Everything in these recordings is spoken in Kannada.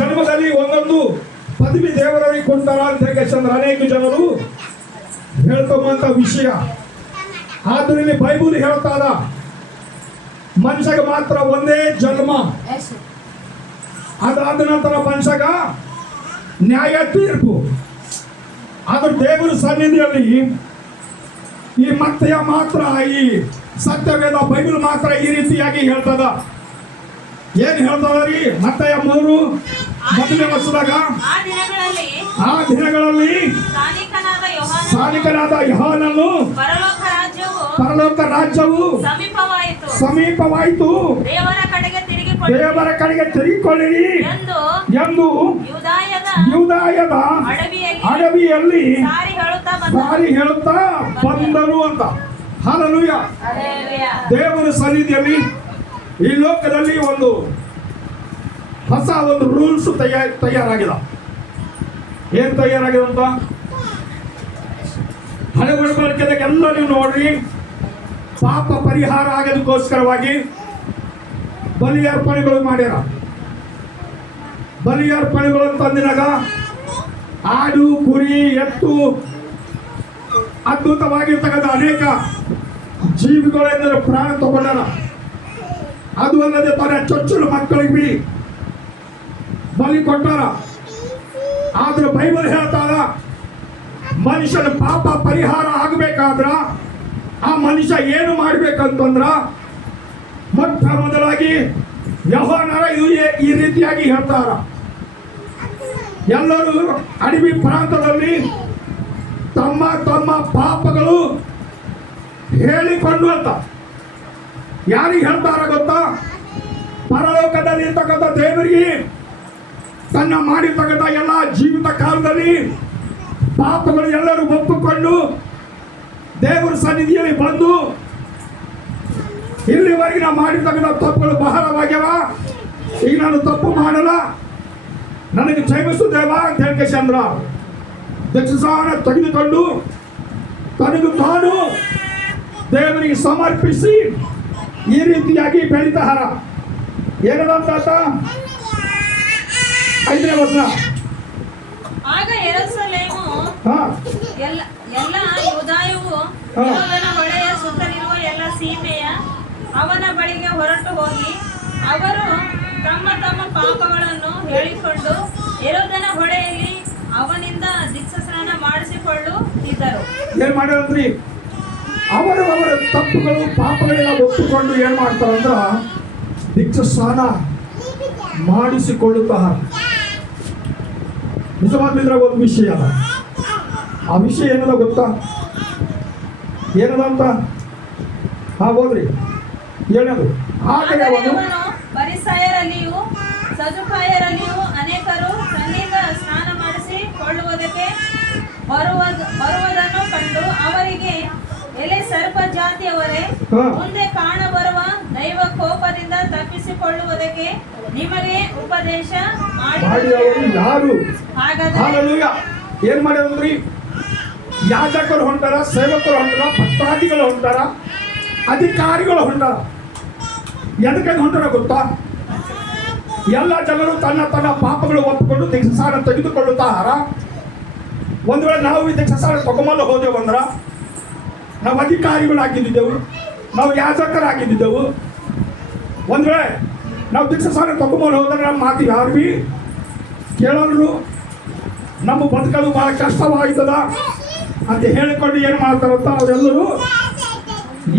ಜನ್ಮದಲ್ಲಿ ಒಂದೊಂದು ಪದವಿ ದೇವರಿಗೆ ಕೊಡ್ತಾರ ಅಂತ ಹೇಳಿ ಅನೇಕ ಜನರು ಹೇಳ್ಕೊಂಬಂತ ವಿಷಯ. ಆದ್ರೆ ಬೈಬಲ್ ಹೇಳ್ತಾರ ಮನುಷ್ಯಗೆ ಮಾತ್ರ ಒಂದೇ ಜನ್ಮ, ಅದಾದ ನಂತರ ಮನುಷ್ಯಗ ನ್ಯಾಯ ತೀರ್ಪು. ಆದ್ರೆ ದೇವರ ಸನ್ನಿಧಿಯಲ್ಲಿ ಈ ಮತ್ತೆಯ ಮಾತ್ರ, ಈ ಸತ್ಯವೇದ ಬೈಬಲ್ ಮಾತ್ರ ಈ ರೀತಿಯಾಗಿ ಹೇಳ್ತದ. ಏನ್ ಹೇಳ್ತದ ರೀ? ಮತ್ತೆಯ 3 ಮೊದಲನೇ ವರ್ಷದಾಗ ಆ ದಿನಗಳಲ್ಲಿ ಸಾಲಿಕನಾದ ಯೋಹಾನನು ಪರಲೋಕ ರಾಜ್ಯವು ಸಮೀಪವಾಯಿತು, ದೇವರ ಕಡೆಗೆ ತಿರುಗಿಕೊಳ್ಳಿರಿ ಎಂದು ಯೂದಾಯದ ಅಡವಿಯಲ್ಲಿ ಸಾರಿ ಹೇಳುತ್ತಾ ಬಂದರು ಅಂತ. ಹಲ್ಲೆಲೂಯಾ. ದೇವರ ಸನ್ನಿಧಿಯಲ್ಲಿ ಈ ಲೋಕದಲ್ಲಿ ಒಂದು ಹೊಸ ಒಂದು ರೂಲ್ಸ್ ತಯಾರಾಗಿದೆ. ಏನ್ ತಯಾರಾಗಿದೆ ಅಂತ ಹಳೆ ಒಡಂಬಡಿಕೆದಾಗ ಎಲ್ಲ ನೀವು ನೋಡ್ರಿ, ಪಾಪ ಪರಿಹಾರ ಆಗೋದಕ್ಕೋಸ್ಕರವಾಗಿ ಬಲಿಯರ್ಪಣೆಗಳು ಮಾಡ್ಯಾರ. ಬಲಿಯರ್ಪಣೆಗಳು ತಂದಿನಾಗ ಆಡು, ಕುರಿ, ಎತ್ತು, ಅದ್ಭುತವಾಗಿರ್ತಕ್ಕಂಥ ಅನೇಕ ಜೀವಿಗಳೆಂದರೆ ಪ್ರಾಣ ತಗೊಂಡಾರ. ಅದು ಅಲ್ಲದೆ ತನ್ನ ಚೊಚ್ಚಲು ಮಕ್ಕಳಿಗೆ ಬಲಿ ಕೊಟ್ಟಾರ. ಆದ್ರೆ ಬೈಬಲ್ ಹೇಳ್ತಾರ ಮನುಷ್ಯನ ಪಾಪ ಪರಿಹಾರ ಆಗಬೇಕಾದ್ರ ಆ ಮನುಷ್ಯ ಏನು ಮಾಡ್ಬೇಕಂತಂದ್ರ ಮೊಟ್ಟ ಮೊದಲಾಗಿ ಯೋಹಾನರ ಈ ರೀತಿಯಾಗಿ ಹೇಳ್ತಾರ. ಎಲ್ಲರೂ ಅಡವಿ ಪ್ರಾಂತದಲ್ಲಿ ತಮ್ಮ ತಮ್ಮ ಪಾಪಗಳು ಹೇಳಿಕೊಂಡು ಅಂತ ಯಾರಿಗೆ ಹೇಳ್ತಾರ ಗೊತ್ತಾ? ಪರಲೋಕದಲ್ಲಿ ಇರ್ತಕ್ಕಂಥ ದೇವರಿಗೆ ತನ್ನ ಮಾಡಿರ್ತಕ್ಕಂಥ ಎಲ್ಲ ಜೀವಿತ ಕಾಲದಲ್ಲಿ ಪಾಪಗಳು ಎಲ್ಲರೂ ಒಪ್ಪಿಕೊಂಡು ದೇವರ ಸನ್ನಿಧಿಯಲ್ಲಿ ಬಂದು ಇಲ್ಲಿವರೆಗೆ ನಾವು ಮಾಡಿರ್ತಕ್ಕಂಥ ತಪ್ಪುಗಳು ಬಹಳವಾಗ್ಯವ, ಈಗ ನಾನು ತಪ್ಪು ಮಾಡಲ್ಲ, ನನಗೆ ಕ್ಷಮಿಸು ದೇವ ಅಂತ ಹೇಳಿ ಅಂದ್ರ ದೀಕ್ಷಾಸ್ನಾನ ತೆಗೆದುಕೊಂಡು ತನಗೂ ತಾನು ದೇವರಿಗೆ ಸಮರ್ಪಿಸಿ ಈ ರೀತಿಯಾಗಿ ಬೆಳೀತಾರ. ಏನದಂತ 5ನೇ ವರ್ಷ. ಆಗ ಯೆರೂಸಲೇಮು ಎಲ್ಲ ಯೂದಾಯವು ಯೆಹೋವನ ಹೊಳೆಯ ಸುತ್ತಲಿರುವ ಎಲ್ಲ ಸೀಮೆಯ ಅವನ ಬಳಿಗೆ ಹೊರಟು ಹೋಗಿ ಅವರು ತಮ್ಮ ತಮ್ಮ ಪಾಪಗಳನ್ನು ಹೇಳಿಕೊಂಡು ಯೆಹೋವನ ಹೊಳೆಯಲ್ಲಿ ಅವನಿಂದ ದೀಕ್ಷಾಸ್ನಾನ ಮಾಡಿಸಿಕೊಳ್ಳುತ್ತಿದ್ದರು. ಏನ್ ಮಾಡಿದ್ರಿ? ಅವರು ಅವರ ತಪ್ಪುಗಳು ಪಾಪಗಳೆಲ್ಲ ಒಪ್ಪಿಕೊಂಡು ಏನ್ ಮಾಡ್ತಾರಂದ್ರ ದೀಕ್ಷಾಸ್ನಾನ ಮಾಡಿಸಿಕೊಳ್ಳುತ್ತಾರೆ. ನಿಜವಾಗಿದ್ರೆ ಒಂದು ವಿಷಯ ಅದ. ಆ ವಿಷಯ ಏನದ ಗೊತ್ತಾ? ಏನದ ಅಂತ ಹೋದ್ರಿ ಹೇಳೋದು. ಆದರೆ ಅವನು ಫರಿಸಾಯರಲ್ಲಿಯೂ ಸದುಕಾಯರಲ್ಲಿಯೂ ಅನೇಕರು ತನ್ನಿಂದ ಸ್ನಾನ ಮಾಡಿಸಿಕೊಳ್ಳುವುದಕ್ಕೆ ಬರುವುದನ್ನು ಕಂಡು ಅವರಿಗೆ, ಎಲೆ ಸರ್ಪ ಜಾತಿಯವರೇ, ಮುಂದೆ ಕಾಣಬರುವ ದೈವ ಕೋಪದಿಂದ ತಪ್ಪಿಸಿಕೊಳ್ಳುವುದಕ್ಕೆ ನಿಮಗೆ ಉಪದೇಶ ಮಾಡಿದವರು ಯಾರು? ಹಾಗಾದರೆ ಏನ್ ಮಾಡ್ಯಾರಂದ್ರಿ? ಯಾಜಕರು ಹೊಂಟಾರ, ಸೇವಕರು ಹೊಂಟಾರ, ಭಕ್ತಾದಿಗಳು ಹೊಂಟಾರ, ಅಧಿಕಾರಿಗಳು ಹೊಂಟಾರ. ಎದಕ್ಕೆ ಹೊಂಟಾರ ಗೊತ್ತಾ? ಎಲ್ಲ ಜನರು ತನ್ನ ತನ್ನ ಪಾಪಗಳು ಒಪ್ಪಿಕೊಂಡು ದೀಕ್ಷಾಸ್ನಾನ ತೆಗೆದುಕೊಳ್ಳುತ್ತಾರ. ಒಂದು ವೇಳೆ ನಾವು ಈ ದೀಕ್ಷಾಸ್ನಾನ ತಗೊಂಬಲ್ಲ ಹೋದೆವಂದ್ರ ನಾವು ಅಧಿಕಾರಿಗಳಾಗಿದ್ದೆವು, ನಾವು ಯಾಜಕರಾಗಿದ್ದೆವು. ಒಂದು ವೇಳೆ ನಾವು ದೀಕ್ಷಾಸ್ನಾನ ತಗೊಂಬಲ್ಲ ಹೋದ್ರೆ ನಮ್ಮ ಮಾತು ಯಾರು ಭೀ ಕೇಳಲ್ರು. ನಮ್ಮ ಬದುಕಲು ಬಹಳ ಕಷ್ಟವಾಗ್ತದ ಅಂತ ಹೇಳಿಕೊಂಡು ಏನು ಮಾಡ್ತಾರಂತ ಅವರೆಲ್ಲರೂ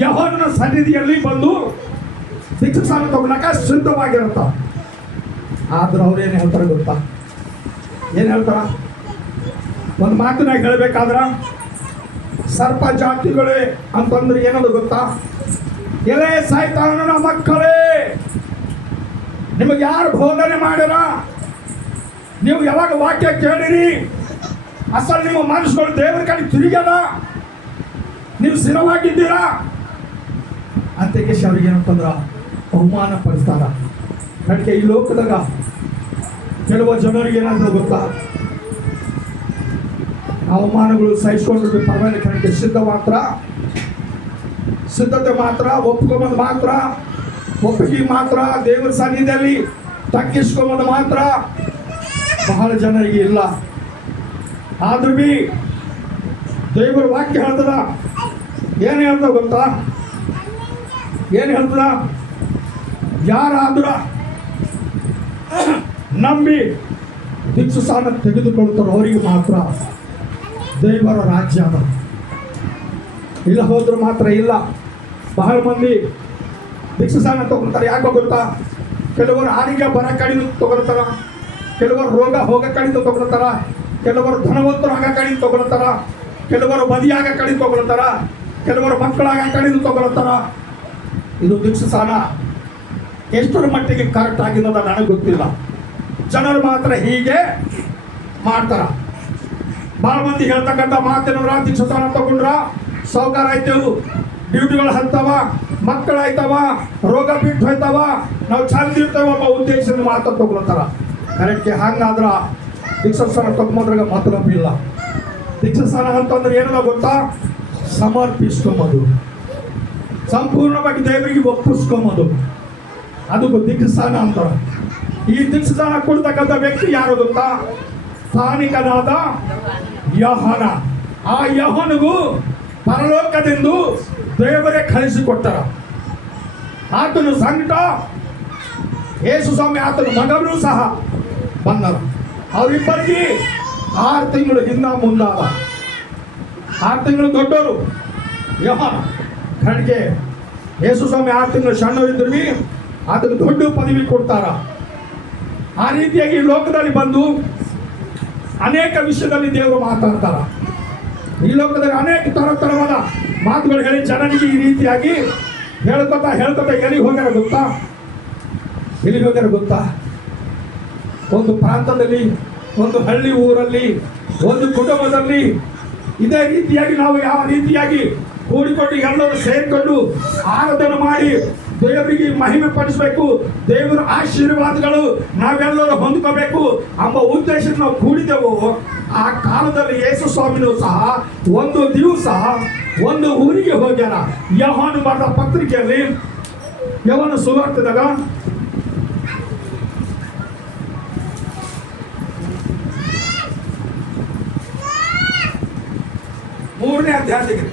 ಯೆಹೋವನ ಸನ್ನಿಧಿಯಲ್ಲಿ ಬಂದು ದೀಕ್ಷಾಸ್ನಾನ ತಗೊಳಕ ಸಿದ್ಧವಾಗಿರುತ್ತ. ಆದ್ರೆ ಅವ್ರು ಏನು ಹೇಳ್ತಾರೆ ಗೊತ್ತಾ? ಏನು ಹೇಳ್ತಾರ? ಒಂದು ಮಾತನ್ನ ಹೇಳಬೇಕಾದ್ರ ಸರ್ಪ ಜಾತಿಗಳೇ ಅಂತಂದ್ರೆ ಏನದು ಗೊತ್ತಾ? ಎಲೆ ಸೈತಾನನ ಮಕ್ಕಳೇ, ನಿಮಗೆ ಯಾರು ಬೋಧನೆ ಮಾಡ್ಯಾರ? ನೀವು ಯಾವಾಗ ವಾಕ್ಯ ಕೇಳಿರಿ ಅಸಲು ನಿಮ್ಮ ಮನಸ್ಸುಗಳು ದೇವರ ಕಡೆ ತಿರುಗ್ಯದ, ನೀವು ಸ್ಥಿರವಾಗಿದ್ದೀರಾ ಅಂತಕ್ಕೆ ಅವ್ರಿಗೆ ಏನಂತಂದ್ರ ಅವಮಾನ ಪಡಿಸ್ತಾರ. ಅದಕ್ಕೆ ಈ ಲೋಕದಾಗ ಕೆಲವು ಜನರಿಗೆ ಏನಾದ್ರು ಗೊತ್ತಾ? ಅವಮಾನಗಳು ಸಹಿಸ್ಕೊಂಡು ಪರವಾಗಿಲ್ಲ, ಸಿದ್ಧತೆ ಮಾತ್ರ ಒಪ್ಕೊಂಬಂದು ಮಾತ್ರ, ಒಪ್ಪಿಗೆ ಮಾತ್ರ, ದೇವರ ಸನ್ನಿಧಿಯಲ್ಲಿ ತಗ್ಗಿಸ್ಕೊಂಬಂದು ಮಾತ್ರ ಬಹಳ ಜನರಿಗೆ ಇಲ್ಲ. ಆದ್ರೂ ಬಿ ದೇವರ ವಾಕ್ಯ ಹೇಳ್ತದ. ಏನು ಹೇಳ್ತದ ಗೊತ್ತಾ? ಏನು ಹೇಳ್ತದ? ಯಾರಾದ್ರ ನಂಬಿ ದೀಕ್ಷಾಸ್ನಾನ ತೆಗೆದುಕೊಳ್ತಾರೋ ಅವರಿಗೆ ಮಾತ್ರ ದೇವರ ರಾಜ್ಯ ಅದ. ಇಲ್ಲ ಹೋದ್ರು ಮಾತ್ರ ಇಲ್ಲ. ಬಹಳ ಮಂದಿ ದೀಕ್ಷಾಸ್ನಾನ ತಗೊಳ್ತಾರೆ. ಯಾಕೋ ಗೊತ್ತಾ? ಕೆಲವರು ಆರೋಗ್ಯ ಬರ ಕಡಿಮೆ ತಗೊಳ್ತಾರ, ಕೆಲವರು ರೋಗ ಹೋಗ ಕಡಿಮೆ ತಗೊಳ್ತಾರ, ಕೆಲವರು ಧನವಂತರು ಆಗ ಕಡಿಮೆ ತಗೊಳ್ತಾರ, ಕೆಲವರು ಮದಿಯಾಗ ಕಡಿಮೆ ತಗೊಳ್ತಾರ, ಕೆಲವರು ಮಕ್ಕಳಾಗ ಕಡಿಮೆ ತಗೊಳ್ತಾರ. ಇದು ದೀಕ್ಷಾಸ್ನಾನ ಎಷ್ಟರ ಮಟ್ಟಿಗೆ ಕರೆಕ್ಟ್ ಆಗಿರೋದ ನನಗೆ ಗೊತ್ತಿಲ್ಲ. ಜನರು ಮಾತ್ರ ಹೀಗೆ ಮಾಡ್ತಾರ. ಭಾಳ ಮಂದಿ ಹೇಳ್ತಕ್ಕಂಥ ಮಾತಿನವ್ರ ದೀಕ್ಷಾಸ್ನಾನ ತಗೊಂಡ್ರ ಸೌಕಾರ ಆಯ್ತೇವು, ಡ್ಯೂಟಿಗಳು ಹತ್ತಾವ, ಮಕ್ಕಳಾಯ್ತವ, ರೋಗ ಬಿಟ್ಟು ಹೋಯ್ತವ, ನಾವು ಚಂದ ಇರ್ತೇವೆ ಅನ್ನೋ ಉದ್ದೇಶದಿಂದ ಮಾತ್ರ ತಗೊಳ್ತಾರ. ಕರೆಕ್ಟ್ಗೆ ಹಂಗಾದ್ರ ದೀಕ್ಷಾಸ್ನಾನ ತಗೊಂಡ್ರಾಗ ಮತಲಬ್ ಇಲ್ಲ. ದೀಕ್ಷಾಸ್ನಾನ ಅಂತಂದ್ರೆ ಏನದ ಗೊತ್ತಾ? ಸಮರ್ಪಿಸ್ಕೊಂಬೋದು, ಸಂಪೂರ್ಣವಾಗಿ ದೇವರಿಗೆ ಒಪ್ಪಿಸ್ಕೊಂಬೋದು. ಅದು ದೀಕ್ಷಾಸ್ನಾನ ಅಂತಾರೆ. ಈ ದೀಕ್ಷಾಸ್ನಾನ ಕೊಡ್ತಕ್ಕಂಥ ವ್ಯಕ್ತಿ ಯಾರು ಗೊತ್ತಾ? ಸ್ಥಾನಿಕನಾದ ಯೋಹಾನ. ಆ ಯೋಹಾನಗೂ ಪರಲೋಕದಿಂದ ದೇವರೇ ಕಳಿಸಿಕೊಟ್ಟರ. ಆತನು ಸಂಕಟ ಯೇಸು ಸ್ವಾಮಿ ಆತನ ಮಗನೂ ಸಹ ಬಂದರ. ಅವರಿಬ್ಬರಿಗೆ 6 ತಿಂಗಳು ಹಿಂದ ಮುಂದಾದ. 6 ತಿಂಗಳು ದೊಡ್ಡವರು ಯೋಹಾನ. ಕಡೆಗೆ ಯೇಸು ಸ್ವಾಮಿ 6 ತಿಂಗಳು ಸಣ್ಣವರಿದ್ರು ಆತನ ದೊಡ್ಡ ಪದವಿ ಕೊಡ್ತಾರ. ಆ ರೀತಿಯಾಗಿ ಲೋಕದಲ್ಲಿ ಬಂದು ಅನೇಕ ವಿಷಯದಲ್ಲಿ ದೇವರು ಮಾತಾಡ್ತಾರ. ಈ ಲೋಕದಲ್ಲಿ ಅನೇಕ ತರವಾದ ಮಾತುಗಳು ಹೇಳಿ ಜನರಿಗೆ ಈ ರೀತಿಯಾಗಿ ಹೇಳ್ಕೊತಾ ಎಲ್ಲಿಗೆ ಹೋಗ್ಯಾರ ಗೊತ್ತಾ? ಎಲ್ಲಿಗೆ ಹೋಗ್ಯಾರ ಗೊತ್ತಾ? ಒಂದು ಪ್ರಾಂತದಲ್ಲಿ, ಒಂದು ಹಳ್ಳಿ ಊರಲ್ಲಿ, ಒಂದು ಕುಟುಂಬದಲ್ಲಿ ಇದೇ ರೀತಿಯಾಗಿ ನಾವು ಯಾವ ರೀತಿಯಾಗಿ ಕೂಡಿಕೊಂಡು ಎಲ್ಲರೂ ಸೇರಿಕೊಂಡು ಆರಾಧನೆ ಮಾಡಿ ದೇವರಿಗೆ ಮಹಿಮೆ ಪಡಿಸಬೇಕು, ದೇವರ ಆಶೀರ್ವಾದಗಳು ನಾವೆಲ್ಲರೂ ಹೊಂದ್ಕೋಬೇಕು ಎಂಬ ಉದ್ದೇಶಕ್ಕೆ ನಾವು ಕೂಡಿದೆವು. ಆ ಕಾಲದಲ್ಲಿ ಯೇಸು ಸ್ವಾಮಿನೂ ಸಹ ಒಂದು ದಿವಸ ಒಂದು ಊರಿಗೆ ಹೋಗ್ಯಾರ. ಯೋಹಾನ ಬರೆದ ಪತ್ರಿಕೆಯಲ್ಲಿ ಯೋಹಾನ ಸುವಾರ್ತೆದಾಗ 3ನೇ ಅಧ್ಯಾಯಕ್ಕೆ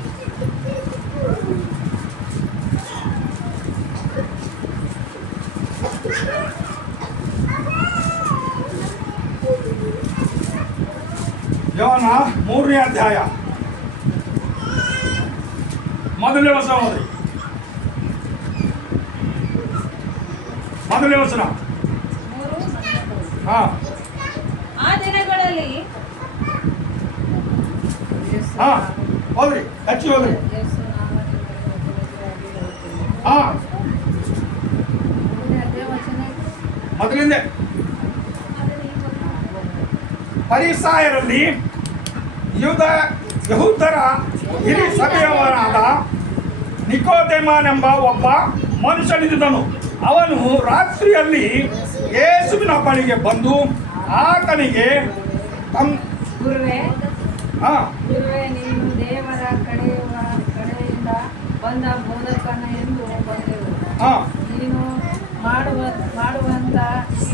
ಯೋಹಾನ 3ನೇ ಅಧ್ಯಾಯ ಮೊದಲನೇ ವಚನ ಓದ್ರಿ. ಮೊದಲನೇ ವಚನ. ಹಾ, ಆ ದಿನಗಳಲ್ಲಿ ಹಾ ಹೋದ್ರಿ, ಹಚ್ಚಿ ಹೋದ್ರಿ. ಹಾ, ಮೊದಲಿಂದ ಫರಿಸಾಯರಲ್ಲಿ ಯಹೂದರ ಹಿರಿ ಸಭೆಯವರಾದ ನಿಕೋದೇಮನೆಂಬ ಒಬ್ಬ ಮನುಷ್ಯನಿದ್ದನು. ಅವನು ರಾತ್ರಿಯಲ್ಲಿ ಯೇಸುವಿನ ಬಳಿಗೆ ಬಂದು ಆತನಿಗೆ ಗುರುವೇ, ನೀನು ದೇವರ ಕಡೆಯಿಂದ ಬಂದ ಬೋಧಕನ ಎಂದು ಬಂದೆವು. ನೀನು ಮಾಡುವಂತ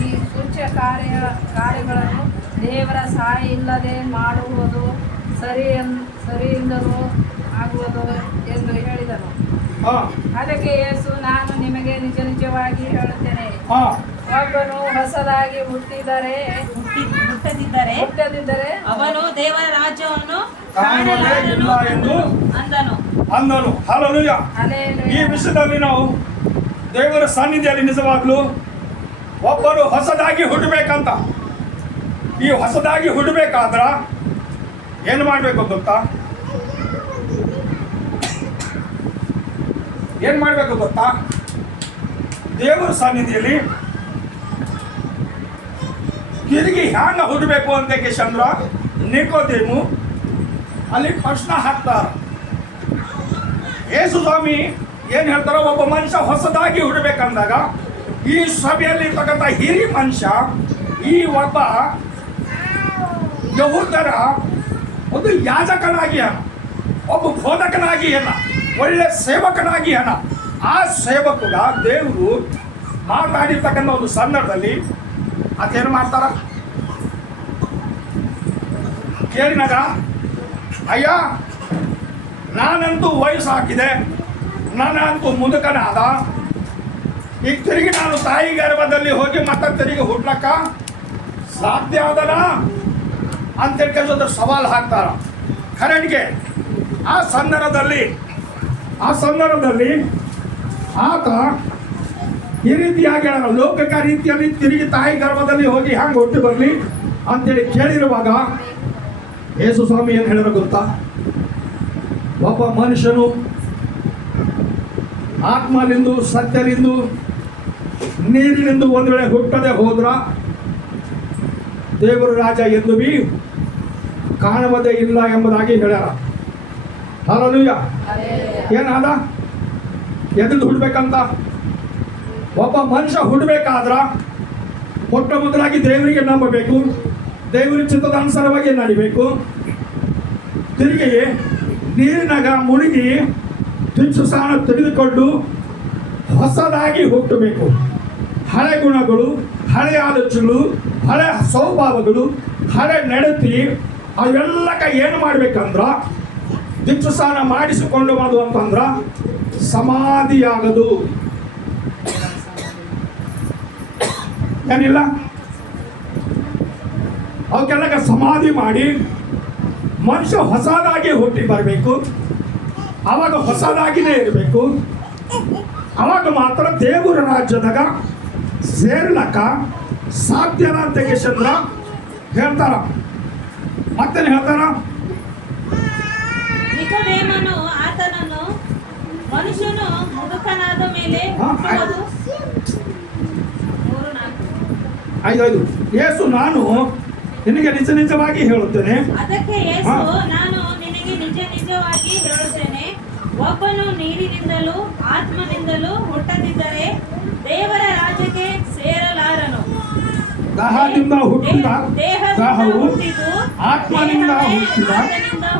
ಈ ಸೂಚ್ಯ ಕಾರ್ಯಗಳನ್ನು ದೇವರ ಸಹಾಯ ಇಲ್ಲದೆ ಮಾಡುವುದು ಸರಿಯಿಂದಲೂ ಆಗುವುದು ಎಂದು ಹೇಳಿದನು. ಅದಕ್ಕೆ ಯೇಸು, ನಾನು ನಿಮಗೆ ನಿಜ ನಿಜವಾಗಿ ಹೇಳುತ್ತೇನೆ, ಒಬ್ಬನು ಹೊಸದಾಗಿ ಹುಟ್ಟದಿದ್ದರೆ ಅವನು ದೇವರ ರಾಜ್ಯವನ್ನು ಕಾಣಲಾರನು ಎಂದು ಅಂದನು. ಹಲ್ಲೆಲೂಯಾ. ಈ ವಿಷಯದಲ್ಲಿ ನಾವು ದೇವರ ಸಾನ್ನಿಧ್ಯದಲ್ಲಿ ನಿಜವಾಗ್ಲೂ ಒಬ್ಬರು ಹೊಸದಾಗಿ ಹುಟ್ಟಬೇಕಂತ, ಈ ಹೊಸದಾಗಿ ಹುಟ್ಟಬೇಕಾದ್ರ ಏನು ಮಾಡಬೇಕು ಗೊತ್ತಾ? ಏನು ಮಾಡಬೇಕು ಗೊತ್ತಾ? ದೇವರ ಸಾನ್ನಿಧ್ಯದಲ್ಲಿ ತಿರುಗಿ ಹ್ಯಾಂಗ ಹುಟ್ಟಬೇಕು ಅಂತ ಚಂದ್ರ ನಿಕೋದೇಮು ಅಲ್ಲಿ ಪ್ರಶ್ನ ಹಾಕ್ತಾರ. ಯೇಸು ಸ್ವಾಮಿ ಏನು ಹೇಳ್ತಾರೋ, ಒಬ್ಬ ಮನುಷ್ಯ ಹೊಸದಾಗಿ ಹುಟ್ಟಬೇಕಂದಾಗ ಈ ಸಭೆಯಲ್ಲಿ ಇರ್ತಕ್ಕಂಥ ಹಿರಿಯ ಮನುಷ್ಯ ಈ ಒಬ್ಬ ಯಹೂದರ ಒಂದು ಯಾಜಕನಾಗಿ ಅನ, ಒಬ್ಬ ಬೋಧಕನಾಗಿ ಅನ, ಒಳ್ಳೆ ಸೇವಕನಾಗಿ ಅನ. ಆ ಸೇವಕಗ ದೇವರು ಮಾತಾಡಿರ್ತಕ್ಕಂಥ ಒಂದು ಸಂದರ್ಭದಲ್ಲಿ ಅದೇನು ಮಾಡ್ತಾರ? ಕೇಳಿನಾಗ, ಅಯ್ಯ ನಾನಂತೂ ವಯಸ್ಸು ಹಾಕಿದೆ, ನಾನಂತೂ ಮುದುಕನಾದ, ಈಗ ತಿರುಗಿ ನಾನು ತಾಯಿ ಗರ್ಭದಲ್ಲಿ ಹೋಗಿ ಮತ್ತೆ ತಿರುಗಿ ಹುಟ್ಲಕ್ಕ ಸಾಧ್ಯ ಆದನ ಅಂತೇಳಿ ಕೆಲಸದ ಸವಾಲು ಹಾಕ್ತಾರ. ಕರೆಂಟ್ಗೆ ಆ ಸಂದರ್ಭದಲ್ಲಿ ಆತ ಈ ರೀತಿಯಾಗಿ ಹೇಳೋಣ, ಲೌಕಿಕ ರೀತಿಯಲ್ಲಿ ತಿರುಗಿ ತಾಯಿ ಗರ್ಭದಲ್ಲಿ ಹೋಗಿ ಹ್ಯಾಂಗೆ ಹುಟ್ಟಿ ಬರಲಿ ಅಂತೇಳಿ ಕೇಳಿರುವಾಗ ಯೇಸು ಸ್ವಾಮಿ ಏನು ಹೇಳಿರೋ ಗೊತ್ತಾ? ಒಬ್ಬ ಮನುಷ್ಯನು ಆತ್ಮಲಿಂದು ಸತ್ಯಲಿಂದು ನೀರಿನಿಂದ ಒಂದು ವೇಳೆ ಹುಟ್ಟದೆ ಹೋದ್ರ ದೇವರ ರಾಜ ಎಂದು ಬಿ ಕಾಣುವುದೇ ಇಲ್ಲ ಎಂಬುದಾಗಿ ಹೇಳ್ಯಾರ. ಹಲ್ಲೆಲೂಯಾ. ಏನಾದ ಎದ್ದು ಹುಡ್ಬೇಕಂತ ಒಬ್ಬ ಮನುಷ್ಯ ಹುಡ್ಬೇಕಾದ್ರ ಮೊಟ್ಟ ಮೊದಲಾಗಿ ದೇವರಿಗೆ ನಂಬಬೇಕು, ದೇವರ ಚಿತ್ತದ ಅನುಸಾರವಾಗಿ ನಡಿಬೇಕು, ತಿರುಗಿ ನೀರಿನಾಗ ಮುಳುಗಿ ಸ್ನಾನ ತೆಗೆದುಕೊಂಡು ಹೊಸದಾಗಿ ಹುಟ್ಟಬೇಕು. ಹಳೆ ಗುಣಗಳು, ಹಳೆ ಆಲೋಚನೆಗಳು, ಹಳೆ ಸ್ವಭಾವಗಳು, ಹಳೆ ನಡತಿ ಅವೆಲ್ಲಕ್ಕ ಏನು ಮಾಡ್ಬೇಕಂದ್ರ ಸ್ನಾನ ಮಾಡಿಸಿಕೊಂಡು ಬಂದು ಅಂತಂದ್ರ ಸಮಾಧಿಯಾಗದು. ಏನಿಲ್ಲ, ಅವಕ್ಕೆಲ್ಲ ಸಮಾಧಿ ಮಾಡಿ ಮನುಷ್ಯ ಹೊಸದಾಗಿ ಹುಟ್ಟಿ ಬರಬೇಕು. ಅವಾಗ ಹೊಸದಾಗಿನೇ ಇರಬೇಕು. ಅವಾಗ ಮಾತ್ರ ದೇವರ ರಾಜ್ಯದಾಗ ಸೇರ್ಲಕ್ಕ ಸಾಧ್ಯನ ಅಂತ ಕೇಶಂದ್ರ ಹೇಳ್ತಾರ. ಮತ್ತೇನು ಹೇಳ್ತಾರ? ನಿಕೋದೇಮನು ಆತನನ್ನು, ಮನುಷ್ಯನು ಮುದುಕನಾದ ಮೇಲೆ ಹುಟ್ಟುವುದು. 5 ಯೇಸು, ನಾನು ನಿನಗೆ ನಿಜ ನಿಜವಾಗಿ ಹೇಳುತ್ತೇನೆ. ಅದಕ್ಕೆ ಯೇಸು, ನಾನು ನಿನಗೆ ನಿಜ ನಿಜವಾಗಿ ಹೇಳುತ್ತೇನೆ, ಒಬ್ಬನು ನೀರಿನಿಂದಲೂ ಆತ್ಮನಿಂದಲೂ ಹುಟ್ಟದಿದ್ದರೆ ದೇವರ ರಾಜ್ಯಕ್ಕೆ ಸೇರಲಾರನು. ದೇಹದಿಂದ ಹುಟ್ಟಿದ ದೇಹವು ಹುಟ್ಟಿದು ಆತ್ಮನಿಂದ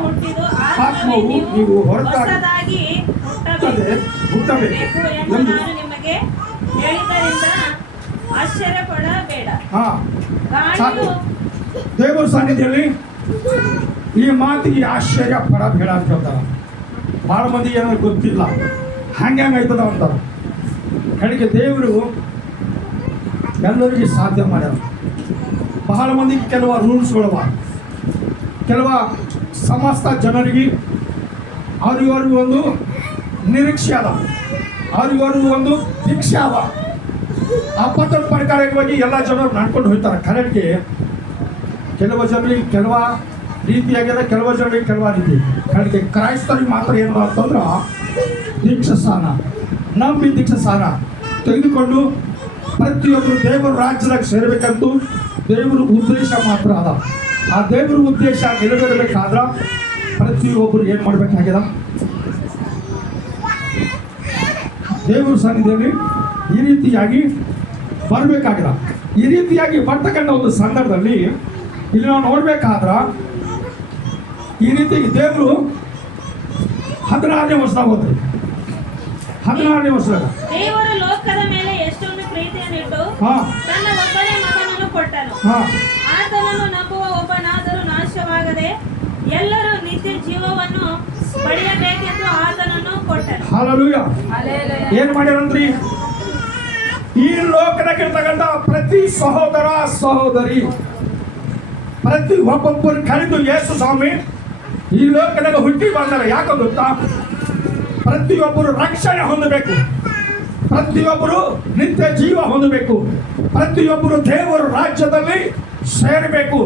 ಹುಟ್ಟಿದು ಆತ್ಮವು ನೀವು ಹೊಸದಾಗಿ ಹುಟ್ಟಬೇಕು ಎಂದು ನಾನು ನಿಮಗೆ ಹೇಳಿದ್ದರಿಂದ ಆಶ್ಚರ್ಯಪಡಬೇಡ. ಗಾಳಿಯು ದೇವರ ಸಾನ್ನಿಧ್ಯದಲ್ಲಿ ಈ ಮಾತಿಗೆ ಆಶ್ಚರ್ಯ ಪಡಬೇಡ ಅಂತ ಹೇಳ್ತಾರ. ಭಾಳ ಮಂದಿ ಏನೋ ಗೊತ್ತಿಲ್ಲ, ಹಂಗ್ಯಾಂಗಾಯ್ತದ ಅಂತಾರ. ಕಡೆಗೆ ದೇವರು ಎಲ್ಲರಿಗೂ ಸಾಧ್ಯ ಮಾಡ್ಯಾರ. ಬಹಳ ಮಂದಿಗೆ ಕೆಲವು ರೂಲ್ಸ್ಗಳವ, ಕೆಲವ ಸಮಸ್ತ ಜನರಿಗೆ ಅವ್ರಿಗವ್ರಿಗೆ ಒಂದು ನಿರೀಕ್ಷೆ ಅದ, ಅವ್ರಿಗವ್ರಿಗೆ ಒಂದು ದೀಕ್ಷೆ ಅದ. ಆ ಪತ್ರದ ಪ್ರಕಾರವಾಗಿ ಎಲ್ಲ ಜನರು ನಡ್ಕೊಂಡು ಹೋಗ್ತಾರೆ. ಕರೆಕ್ಟ್ಗೆ ಕೆಲವು ಜನರಿಗೆ ಕೆಲವ ರೀತಿಯಾಗ್ಯದ, ಕೆಲವು ಜನರಿಗೆ ಕೆಲವ ರೀತಿ. ಕಡೆಗೆ ಕ್ರೈಸ್ತರಿಗೆ ಮಾತ್ರ ಏನು ಅಂತಂದ್ರೆ ದೀಕ್ಷಾಸ್ನಾನ, ನಂಬಿ ದೀಕ್ಷಾಸ್ನಾನ ತೆಗೆದುಕೊಂಡು ಪ್ರತಿಯೊಬ್ಬರು ದೇವರ ರಾಜ್ಯದಾಗ ಸೇರಬೇಕಂತೂ ದೇವರ ಉದ್ದೇಶ ಮಾತ್ರ ಅದ. ಆ ದೇವರ ಉದ್ದೇಶ ನೆರವೇರಬೇಕಾದ್ರೆ ಪ್ರತಿಯೊಬ್ಬರು ಏನು ಮಾಡಬೇಕಾಗ್ಯದ? ದೇವರ ಸನ್ನಿಧಿಯಲ್ಲಿ ಈ ರೀತಿಯಾಗಿ ಬರಬೇಕಾಗಿಲ್ಲ. ಈ ರೀತಿಯಾಗಿ ಬರ್ತಕ್ಕಂಥ ಒಂದು ಸಂದರ್ಭದಲ್ಲಿ ಇಲ್ಲಿ ನಾವು ನೋಡ್ಬೇಕಾದ್ರ ಈ ರೀತಿ ದೇವರು 16ನೇ ವರ್ಷದಾಗ ಹೋದ್ರಿ. 16ನೇ ವರ್ಷದಾಗ ದೇವರು ಲೋಕದ ಮೇಲೆ ಎಷ್ಟೊಂದು ಪ್ರೀತಿಯನ್ನಿಟ್ಟು ತನ್ನ ಒಬ್ಬನೇ ಮಗನನ್ನು ಕೊಟ್ಟನು. ಆತನನ್ನು ನಂಬುವ ಒಬ್ಬನಾದರೂ ನಾಶವಾಗದೆ ಎಲ್ಲರೂ ನಿತ್ಯ ಜೀವವನ್ನು ಪಡೆಯಬೇಕೆಂದು ಆತನನ್ನು ಕೊಟ್ಟನು. ಹಲ್ಲೆಲೂಯಾ. ಏನ್ ಮಾಡ್ಯಾರಂದ್ರಿ? ಈ ಲೋಕದಾಗಿರ್ತಕ್ಕಂಥ ಪ್ರತಿ ಸಹೋದರ ಸಹೋದರಿ ಪ್ರತಿ ಒಬ್ಬೊಬ್ಬರು ಕರೆದು ಯೇಸು ಸ್ವಾಮಿ ಈ ಲೋಕದಾಗ ಹುಟ್ಟಿ ಬಂದಾರ. ಯಾಕೆ ಗೊತ್ತಾ? ಪ್ರತಿಯೊಬ್ಬರು ರಕ್ಷಣೆ ಹೊಂದಬೇಕು, ಪ್ರತಿಯೊಬ್ಬರು ನಿತ್ಯ ಜೀವ ಹೊಂದಬೇಕು, ಪ್ರತಿಯೊಬ್ಬರು ದೇವರ ರಾಜ್ಯದಲ್ಲಿ ಸೇರಬೇಕು.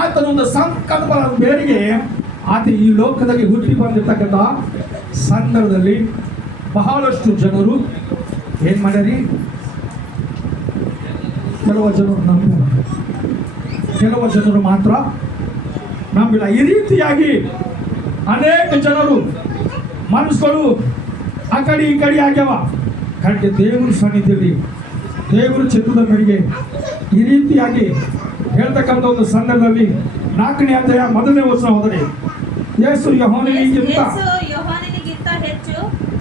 ಆತನೊಂದು ಸಂಕಲ್ಪದ ಮೇರೆಗೆ ಆತ ಈ ಲೋಕದಲ್ಲಿ ಹುಟ್ಟಿ ಬಂದಿರ್ತಕ್ಕಂಥ ಸಂದರ್ಭದಲ್ಲಿ ಬಹಳಷ್ಟು ಜನರು ಏನು ಮಾಡ್ಯಾರಿ? ಕೆಲವು ಜನರು ನಂಬಿಲ್ಲ, ಕೆಲವು ಜನರು ಮಾತ್ರ ನಂಬಿಲ್ಲ. ಈ ರೀತಿಯಾಗಿ ಅನೇಕ ಜನರು ಮನಸ್ಸುಗಳು ಆ ಕಡೆ ಈ ಕಡೆ ಆಗ್ಯಾವ. ಕಡೆಗೆ ದೇವರ ಸನ್ನಿಧಿಯಲ್ಲಿ ದೇವರ ಚಿತ್ತದ ಮೇರೆಗೆ ಈ ರೀತಿಯಾಗಿ ಹೇಳ್ತಕ್ಕಂಥ ಒಂದು ಸಂದರ್ಭದಲ್ಲಿ 4ನೇ ಅಧ್ಯಾಯ 1ನೇ ವಚನ ಹೋದರೆ, ಯೇಸು ಯೋಹಾನನಿಗಿಂತ ಹೆಚ್ಚು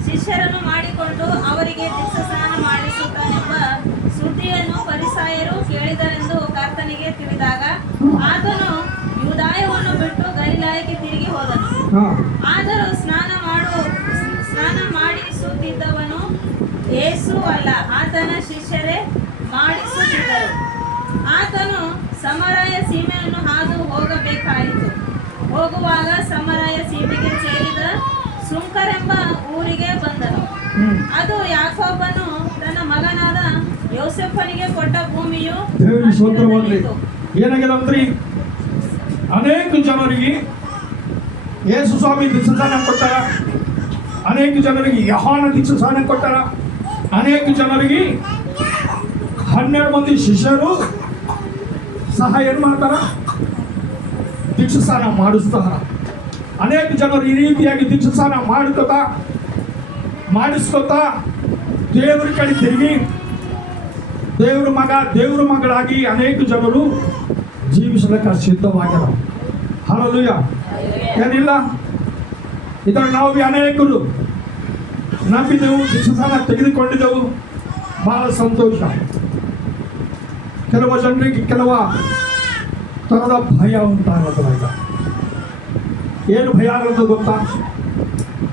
ಶಿಷ್ಯರನ್ನು ಮಾಡಿಕೊಂಡು ಅವರಿಗೆ ದೀಕ್ಷಾಸ್ನಾನ ಮಾಡಿಸುತ್ತಾನೆಂಬ ಸುದ್ದಿಯನ್ನು ಫರಿಸಾಯರು ಕೇಳಿದರೆಂದು ಕರ್ತನಿಗೆ ತಿಳಿದಾಗ ಆತನು ಯೂದಾಯವನ್ನು ಸ್ಥಳಕ್ಕೆ ತಿರುಗಿ ಹೋದನು. ಹಾ ಆದರೂ ಸ್ನಾನ ಮಾಡಿಸುತ್ತಿದ್ದವನು ಯೇಸು ಅಲ್ಲ, ಆತನ ಶಿಷ್ಯರೇ ಮಾಡಿಸುತ್ತಿದ್ದರು. ಆತನು ಸಮರಾಯ ಸೀಮೆಯನ್ನು ಹಾದು ಹೋಗಬೇಕಾಯಿತು. ಹೋಗುವಾಗ ಸಮರಾಯ ಸೀಮೆಗೆ ಸೇರಿದ ಸುಂಕರೆಂಬ ಊರಿಗೆ ಬಂದನು. ಅದು ಯಾಕೋಬನು ತನ್ನ ಮಗನಾದ ಯೋಸೆಫನಿಗೆ ಕೊಟ್ಟ ಭೂಮಿಯು ದೇವರಿಗೆ ಸ್ತೋತ್ರವಾಗಲಿ. ಹತ್ತಿರದಲ್ಲಿತ್ತು. ಏನಾಗಿದಂತ್ರಿ, ಅನೇಕ ಜನರಿಗೆ ಯೇಸು ಸ್ವಾಮಿ ದೀಕ್ಷಾಸ್ನಾನ ಕೊಟ್ಟಾರ, ಅನೇಕ ಜನರಿಗೆ ಯೋಹಾನ ದೀಕ್ಷಾಸ್ನಾನ ಕೊಟ್ಟಾರ, ಅನೇಕ ಜನರಿಗೆ 12 ಮಂದಿ ಶಿಷ್ಯರು ಸಹ ಏನು ಮಾಡ್ತಾರ, ದೀಕ್ಷಾಸ್ನಾನ ಮಾಡಿಸ್ತಾರ. ಅನೇಕ ಜನರು ಈ ರೀತಿಯಾಗಿ ದೀಕ್ಷಾಸ್ನಾನ ಮಾಡಿಸ್ಕೊತಾ ದೇವರ ಕಡೆ ತಿರುಗಿ ದೇವರ ಮಗಳಾಗಿ ಅನೇಕ ಜನರು ಜೀವಿಸಲಿಕ್ಕೆ ಸಿದ್ಧವಾಗ್ಯಾರ. ಹಲ್ಲೆಲೂಯಾ. ಏನಿಲ್ಲ, ಇದರ ನಾವು ಅನೇಕರು ನಂಬಿದೆವು, ದೀಕ್ಷಾಸ್ನಾನ ತೆಗೆದುಕೊಂಡಿದ್ದೆವು, ಬಹಳ ಸಂತೋಷ. ಕೆಲವು ಜನರಿಗೆ ಕೆಲವು ಥರದ ಭಯ ಉಂಟಾಗತ್ತದ. ಈಗ ಏನು ಭಯ ಆಗತ್ತೆ ಗೊತ್ತಾ?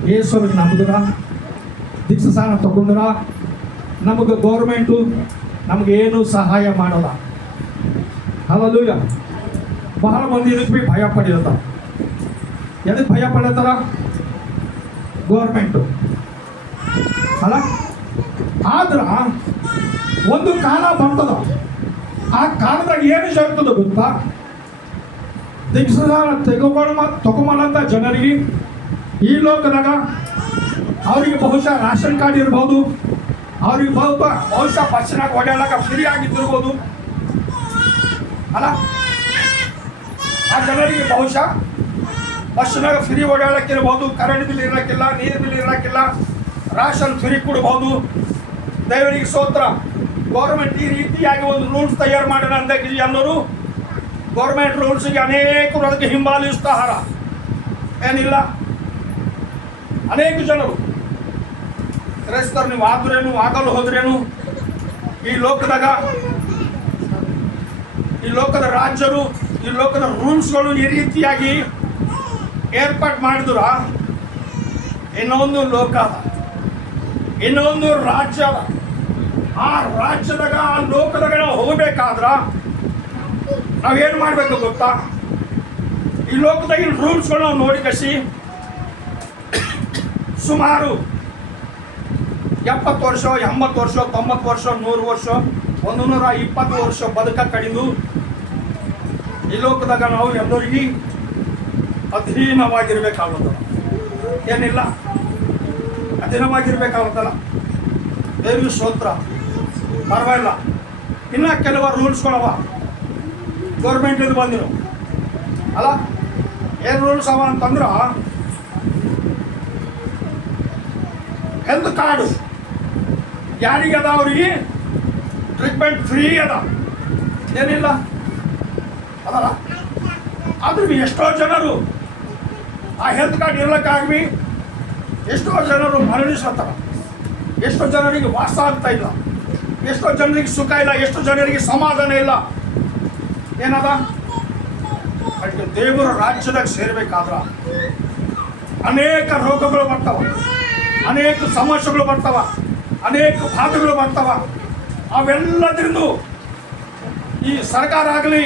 ಯೇಸುವಿಗೆ ನಂಬಿದ್ರ, ದೀಕ್ಷಾಸ್ನಾನ ತಗೊಂಡ್ರ ನಮಗೆ ಗೌರ್ಮೆಂಟು ನಮಗೇನು ಸಹಾಯ ಮಾಡಲ್ಲ. ಹಲ್ಲೆಲೂಯಾ. ಬಹಳ ಮಂದಿ ಇದಕ್ಕೆ ಭೀ ಭಯ ಪಡೆಯತ್ತಾರ. ಎದಕ್ಕೆ ಭಯ ಪಡತ್ತಾರ? ಗೌರ್ಮೆಂಟು ಅಲ್ಲ. ಆದ್ರ ಒಂದು ಕಾಲ ಬರ್ತದ, ಆ ಕಾಲದಾಗ ಏನು ಜరుగుತ್ತದ ಗೊತ್ತಾ? ದೀಕ್ಷಾಸ್ನಾನ ತಗೊಂಬಂತ ಜನರಿಗೆ ಈ ಲೋಕದಾಗ ಅವರಿಗೆ ಬಹುಶಃ ರೇಷನ್ ಕಾರ್ಡ್ ಇರ್ಬೋದು, ಅವ್ರಿಗೆ ಬಹುಶಃ ಬಸ್ಸಿನಾಗ ಓಡಾಡಕ್ಕೆ ಫ್ರೀ ಆಗಿದ್ದಿರ್ಬೋದು ಅಲ್ಲ. ಆ ಜನರಿಗೆ ಬಹುಶಃ ಬಸ್ಸಿನಾಗ ಫ್ರೀ ಓಡಾಡಕ್ಕಿರ್ಬೋದು, ಕರೆಂಟ್ ಬಿಲ್ ಇರೋಕ್ಕಿಲ್ಲ, ನೀರು ಬಿಲ್ ಇರೋಕ್ಕಿಲ್ಲ, ರೇಷನ್ ಫ್ರೀ ಕೊಡ್ಬೋದು. ದೇವರಿಗೆ ಸ್ತೋತ್ರ. ಗೌರ್ಮೆಂಟ್ ಈ ರೀತಿಯಾಗಿ ಒಂದು ರೂಲ್ಸ್ ತಯಾರು ಮಾಡೋಣ ಅಂತ ಎಲ್ಲರೂ ಗೌರ್ಮೆಂಟ್ ರೂಲ್ಸ್ಗೆ ಅನೇಕರು ಅದಕ್ಕೆ ಹಿಂಬಾಲಿಸ್ತಾರ. ಏನಿಲ್ಲ, ಅನೇಕ ಜನರು ಕ್ರೈಸ್ತರು ನೀವು ಆದ್ರೇನು ಆಗಲು ಹೋದ್ರೇನು, ಈ ಲೋಕದ ರಾಜ್ಯರು, ಈ ಲೋಕದ ರೂಲ್ಸ್ಗಳು ಈ ರೀತಿಯಾಗಿ ಏರ್ಪಾಟ್ ಮಾಡಿದ್ರ ಇನ್ನೊಂದು ಲೋಕ ಅದ, ಇನ್ನೊಂದು ರಾಜ್ಯ ಅದ. ಆ ರಾಜ್ಯದಾಗ, ಆ ಲೋಕದಾಗ ನಾವು ಹೋಗ್ಬೇಕಾದ್ರ ನಾವೇನು ಮಾಡಬೇಕು ಗೊತ್ತಾ? ಈ ಲೋಕದಾಗಿನ ರೂಲ್ಸ್ಗಳು ನಾವು ನೋಡಿ ಕಸಿ ಸುಮಾರು 70 ವರ್ಷ, 80 ವರ್ಷ, 90 ವರ್ಷ, 100 ವರ್ಷ, 120 ವರ್ಷ ಬದುಕ ಕಡಿದು ಈ ಲೋಕದಾಗ ನಾವು ಎಲ್ಲರಿಗೆ ಅಧೀನವಾಗಿರ್ಬೇಕಾಗುತ್ತಲ್ಲ. ಏನಿಲ್ಲ, ಅಧೀನವಾಗಿರ್ಬೇಕಾಗುತ್ತಲ್ಲ. ದೇವ್ರಿಗೆ ಸ್ತೋತ್ರ. ಪರವಾಗಿಲ್ಲ, ಇನ್ನ ಕೆಲವು ರೂಲ್ಸ್ಗಳವ ಗೌರ್ಮೆಂಟ್ ಇದು ಬಂದಿರು ಅಲ್ಲ. ಏನು ರೂಲ್ಸ್ ಅವ ಅಂತಂದ್ರೆ, ಹೆಲ್ತ್ ಕಾರ್ಡು ಯಾರಿಗದ ಅವ್ರಿಗೆ ಟ್ರೀಟ್ಮೆಂಟ್ ಫ್ರೀ ಅದ. ಏನಿಲ್ಲ ಅದಲ್ಲ. ಆದ್ರೂ ಎಷ್ಟೋ ಜನರು ಆ ಹೆಲ್ತ್ ಕಾರ್ಡ್ ಇರ್ಲಕ್ಕಾಗ್ಬಿ ಎಷ್ಟೋ ಜನರು ಮರಣಿಸ್ಲತ್ತಾರ. ಎಷ್ಟೋ ಜನರಿಗೆ ವಾಸ ಆಗ್ತಾ ಇಲ್ಲ, ಎಷ್ಟೋ ಜನರಿಗೆ ಸುಖ ಇಲ್ಲ, ಎಷ್ಟೋ ಜನರಿಗೆ ಸಮಾಧಾನ ಇಲ್ಲ. ಏನದ? ಅದಕ್ಕೆ ದೇವರ ರಾಜ್ಯದಾಗ ಸೇರ್ಬೇಕಾದ್ರ ಅನೇಕ ರೋಗಗಳು ಬರ್ತಾವ, ಅನೇಕ ಸಮಸ್ಯೆಗಳು ಬರ್ತಾವ, ಅನೇಕ ಬಾಧೆಗಳು ಬರ್ತಾವ. ಅವೆಲ್ಲದ್ರಿಂದ ಈ ಸರ್ಕಾರ ಆಗಲಿ,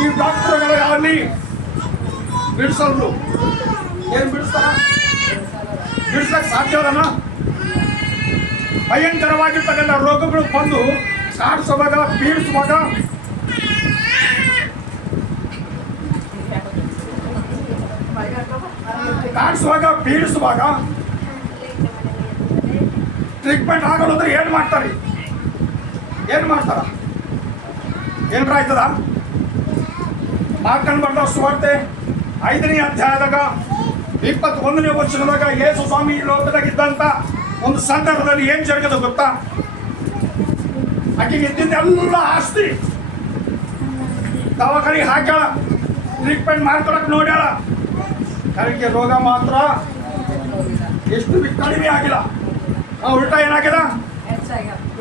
ಈ ಡಾಕ್ಟರ್ಗಳಾಗಲಿ ಬಿಡಿಸಲ್ರು. ಏನು ಬಿಡಿಸ್ತಾರ? ಬಿಡಿಸ್ಲಕ್ಕೆ ಸಾಧ್ಯ ಅದನ್ನ? ಭಯಂಕರವಾಗಿರ್ತಕ್ಕಂಥ ರೋಗಗಳು ಬಂದು ಕಾಡಿಸುವಾಗ, ಪೀಡಿಸುವಾಗ ಟ್ರೀಟ್ಮೆಂಟ್ ಆಗೋದ್ರೆ ಏನು ಮಾಡ್ತಾರೆ? ಏನು ಮಾಡ್ತಾರ? ಏನ್ರ ಆಯ್ತದ? ಮಾರ್ಕಂಡ್ ಬರ್ದ ಸುವಾರ್ತೆ 5ನೇ ಅಧ್ಯಾಯದಾಗ 21ನೇ ವರ್ಷದಾಗ ಯೇಸು ಸ್ವಾಮಿ ಈ ಲೋಕದಾಗ ಇದ್ದಂತ ಒಂದು ಸಂದರ್ಭದಲ್ಲಿ ಏನ್ ಜರುಗದ ಗೊತ್ತಾ? ಆಕೆಗೆ ಇದ್ದಿದ್ದೆಲ್ಲ ಆಸ್ತಿ ದವಾಖಾನಿಗೆ ಹಾಕ್ಯಾಳ, ಟ್ರೀಟ್ಮೆಂಟ್ ಮಾಡ್ಕೊಳಕ್ ನೋಡ್ಯಾಳ. ಕರೆಗೆ ರೋಗ ಮಾತ್ರ ಎಷ್ಟು ಕಡಿಮೆ ಆಗಿಲ್ಲ, ಉಲ್ಟಾ ಏನಾಗ್ಯದ?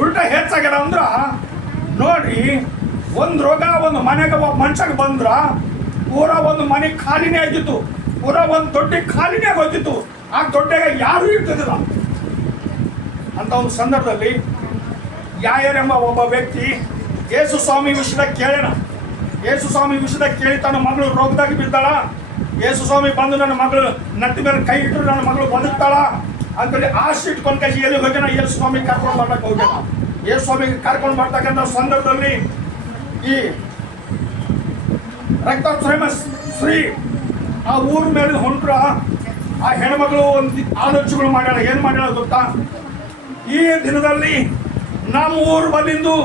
ಉಲ್ಟಾ ಹೆಚ್ಚಾಗ್ಯದ. ಅಂದ್ರ ನೋಡ್ರಿ, ಒಂದು ರೋಗ ಒಂದು ಮನೆಗೆ ಒಬ್ಬ ಮನುಷ್ಯಗೆ ಬಂದ್ರ ಪೂರ ಒಂದು ಮನೆ ಖಾಲಿನೇ ಆಗಿತ್ತು, ಪೂರ ಒಂದು ದೊಡ್ಡ ಖಾಲಿನೇ ಆಗೋತಿತ್ತು. ಆ ದೊಡ್ಡಗೆ ಯಾರೂ ಇರ್ತಿದ್ದಿಲ್ಲ. ಅಂತ ಒಂದು ಸಂದರ್ಭದಲ್ಲಿ ಯಾಯರ್ ಎಂಬ ಒಬ್ಬ ವ್ಯಕ್ತಿ ಯೇಸು ಸ್ವಾಮಿ ವಿಷಯದಾಗ ಕೇಳೋಣ. ಯೇಸು ಸ್ವಾಮಿ ವಿಷಯದಾಗ ಕೇಳಿ ತನ್ನ ಮಗಳು ರೋಗದಾಗ ಬಿದ್ದಾಳ. ಯೇಸು ಸ್ವಾಮಿ ಬಂದು ನನ್ನ ಮಗಳು ನಟ್ಟಿ ಮೇಲೆ ಕೈ ಇಟ್ಟರು ನನ್ನ ಮಗಳು ಬದುಕ್ತಾಳ ಅಂತೇಳಿ ಆಸೆ ಇಟ್ಕೊಂಡು ಕೈ ಎಲ್ಲಿ ಹೋಗ್ಯಾನ. ಯೇಸು ಸ್ವಾಮಿ ಕರ್ಕೊಂಡು ಬರ್ಲಕ್ಕೆ ಹೋಗ್ಯಾನ. ಯೇಸು ಸ್ವಾಮಿಗೆ ಕರ್ಕೊಂಡು ಬರ್ತಕ್ಕಂಥ ಸಂದರ್ಭದಲ್ಲಿ ಈ ರಕ್ತಸ್ರಾವ ಶ್ರೀ ಆ ಊರ ಮೇಲೆ ಹೊಂಟ್ರ ಆ ಹೆಣ್ಮಗಳು ಒಂದು ಆಲೋಚನೆಗಳು ಮಾಡ್ಯಾಳ. ಏನು ಮಾಡ್ಯಾಳ ಗೊತ್ತಾ? ಈ ದಿನದಲ್ಲಿ ನಮ್ಮ ಊರು ಬಂದಿಂದು,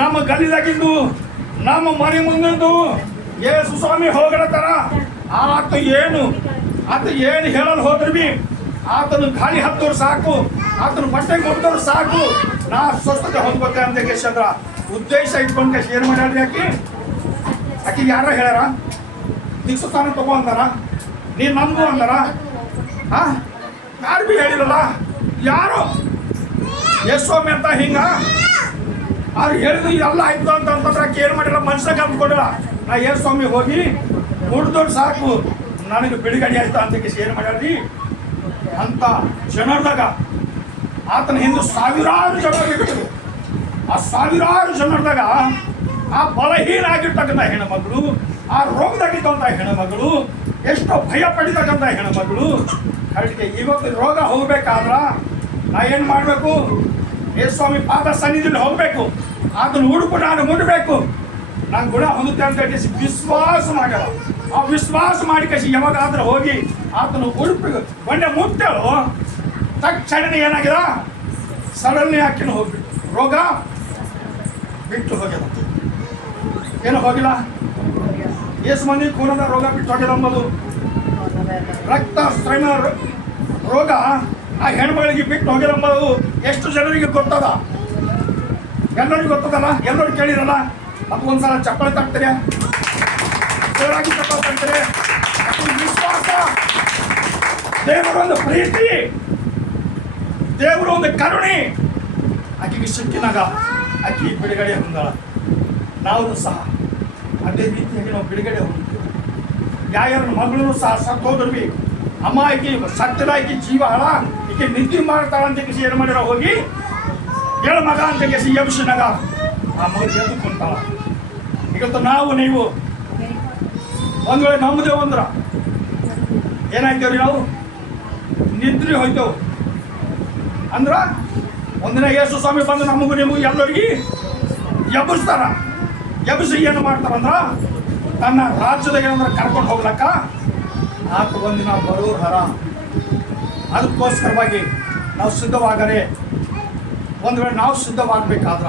ನಮ್ಮ ಗಲ್ಲಿದಾಗಿಂದು, ನಮ್ಮ ಮನೆ ಮುಂದಿಂದು ಯೇಸು ಸ್ವಾಮಿ ಹೋಗಲತ್ತಾರ. ಆತ ಏನು ಹೇಳಲು ಹೋದ್ರು ಬಿ ಆತನು ಗಾಳಿ ಹತ್ತೋರು ಸಾಕು, ಆತನ ಬಟ್ಟೆ ಕೊಟ್ಟವ್ರು ಸಾಕು, ನಾ ಸ್ವಸ್ಥತೆ ಹೊಂದ್ಬೇಕಂತ ಕೇಶಂದ್ರ ಉದ್ದೇಶ ಇಟ್ಕೊಂಡು ಕೇಶ ಏನು ಮಾಡ್ಯಾಳ್ರಿ ಆಕಿ ಯಾರ ಹೇಳ್ಯಾರ? ದೀಕ್ಷಾಸ್ಥಾನ ತಗೋ ಅಂದಾರ, ನೀನು ನಂಬು ಅಂದಾರ. ಯಾರು ಬಿ ಹೇಳಿರಲ್ಲ, ಯಾರು ಯೇಸು ಸ್ವಾಮಿ ಅಂತ ಹಿಂಗ ಅವ್ರು ಹೇಳಿದ್ರು ಎಲ್ಲ ಆಯ್ತು ಅಂತಂದ್ರೆ ಆಕೆ ಏನು ಮಾಡಿಲ್ಲ, ಮನುಷ್ಯಗೆ ಅಂದ್ಕೊಂಡಿಲ್ಲ. ನಾ ಯೇಸು ಸ್ವಾಮಿ ಹೋಗಿ ಮುಡ್ದೋರು ಸಾಕು, ನನಗೆ ಬಿಡುಗಡೆ ಆಯ್ತಾ ಅಂತ ಕೇಸಿ ಏನು ಮಾಡ್ಯಾಳ್ರಿ ಅಂತ ಜನರದಾಗ ಆತನ ಹಿಂದೆ ಸಾವಿರಾರು ಜನ ಬಿಟ್ಟರು. ಆ ಸಾವಿರಾರು ಜನರದಾಗ ಆ ಬಲಹೀನ ಆಗಿರ್ತಕ್ಕಂಥ ಹೆಣ್ಮಗಳು, ಆ ರೋಗದಾಗಿದ್ದಂಥ ಹೆಣ್ಮಗಳು, ಎಷ್ಟೋ ಭಯ ಪಡಿತಕ್ಕಂಥ ಹೆಣ್ಮಗಳು ಕಡೆಗೆ ಇವತ್ತು ರೋಗ ಹೋಗ್ಬೇಕಾದ್ರ ನಾ ಏನು ಮಾಡಬೇಕು? ಯೇಸು ಸ್ವಾಮಿ ಪಾದ ಸನ್ನಿಧಿಯಲ್ಲಿ ಹೋಗ್ಬೇಕು, ಅದನ್ನು ಹುಡುಕು ನಾನು ಮುಡಬೇಕು, ನಾನು ಗುಣ ಹೊಂದುತ್ತೆ ಅಂತ ಹೇಳಿ ವಿಶ್ವಾಸ ಮಾಡ್ಯಾರ. ಆ ವಿಶ್ವಾಸ ಮಾಡಿ ಕಸಿ ಯಾವಾಗಾದ್ರೂ ಹೋಗಿ ಆತನು ಉಡುಪಿ ಒಂದೇ ಮುಟ್ಟಳು ತಕ್ಷಣ ಏನಾಗಿದೆ? ಸಡನ್ಲಿ ಹಾಕಿನ ಹೋಗ್ಬಿಟ್ಟು ರೋಗ ಬಿಟ್ಟು ಹೋಗ್ಯದ. ಏನು ಹೋಗಿಲ್ಲ? ಎಷ್ಟು ಮಂದಿ ಕೋರೋನಾ ರೋಗ ಬಿಟ್ಟು ಹೋಗ್ಯದ ಅಂಬದು ರಕ್ತಸ್ರಾವ ರೋಗ ಆ ಹೆಣ್ಮಗಳಿಗೆ ಬಿಟ್ಟು ಹೋಗ್ಯದ ಅಂಬದು ಎಷ್ಟು ಜನರಿಗೆ ಗೊತ್ತದ? ಎಲ್ಲರಿಗೂ ಗೊತ್ತದಲ್ಲ, ಎಲ್ಲರೂ ಕೇಳಿರಲ್ಲ. ಅದು ಒಂದ್ಸಲ ಚಪ್ಪಳೆ ತರ್ತಾರೆ, ಜೋರಾಗಿ ಚಪ್ಪಳೆ ತರ್ತಾರೆ. ವಿಶ್ವಾಸ, ದೇವರೊಂದು ಪ್ರೀತಿ, ದೇವರು ಒಂದು ಕರುಣೆ ಆಕೆಗೆ ಸಿಕ್ಕಿನಾಗ ಆಕೆ ಬಿಡುಗಡೆ ಹೊಂದಾಳ. ನಾವು ಸಹ ಅದೇ ರೀತಿಯಾಗಿ ನಾವು ಬಿಡುಗಡೆ ಹೊಂದಿದ್ದೇವೆ. ಯಾರ ಮಗಳು ಸಹ ಸತ್ತೋದ್ರಿ, ಅಮ್ಮ ಆಕಿ ಸತ್ತದ ಆಕಿ ಜೀವ ಹಳ ಈಕೆ ನಿದ್ದೆ ಮಾಡ್ತಾಳ ಅಂತ ಕೇಸಿ ಏನು ಮಾಡಿರ ಹೋಗಿ ಹೇಳ ಮಗ ಅಂತ ಕೇಸಿ ಎಬ್ಸಿನಾಗ ಆ ಮಗಳು ಎದ್ದು ಕುಂತಾಳ. ಇವತ್ತು ನಾವು ನೀವು ಒಂದ್ ವೇಳೆ ನಂಬುದೇವು ಅಂದ್ರ ಏನಾಯ್ತೇವ್ರಿ? ನಾವು ನಿದ್ರೆ ಹೋಯ್ತೇವು ಅಂದ್ರ ಒಂದಿನ ಯೇಸು ಸ್ವಾಮಿ ಬಂದು ನಮಗೂ ನಿಮಗೂ ಎಲ್ಲರಿಗೆ ಎಬ್ಬಿಸ್ತಾರ. ಎಬ್ಬಿಸಿ ಏನು ಮಾಡ್ತಾರಂದ್ರ ತನ್ನ ರಾಜ್ಯದಾಗ ಏನಂದ್ರೆ ಕರ್ಕೊಂಡು ಹೋಗ್ಲಕ್ಕ ಆತ ಒಂದಿನ ಬರೋರು ಹರ. ಅದಕ್ಕೋಸ್ಕರವಾಗಿ ನಾವು ಸಿದ್ಧವಾಗರೆ ಒಂದು ವೇಳೆ ನಾವು ಸಿದ್ಧವಾಗಬೇಕಾದ್ರ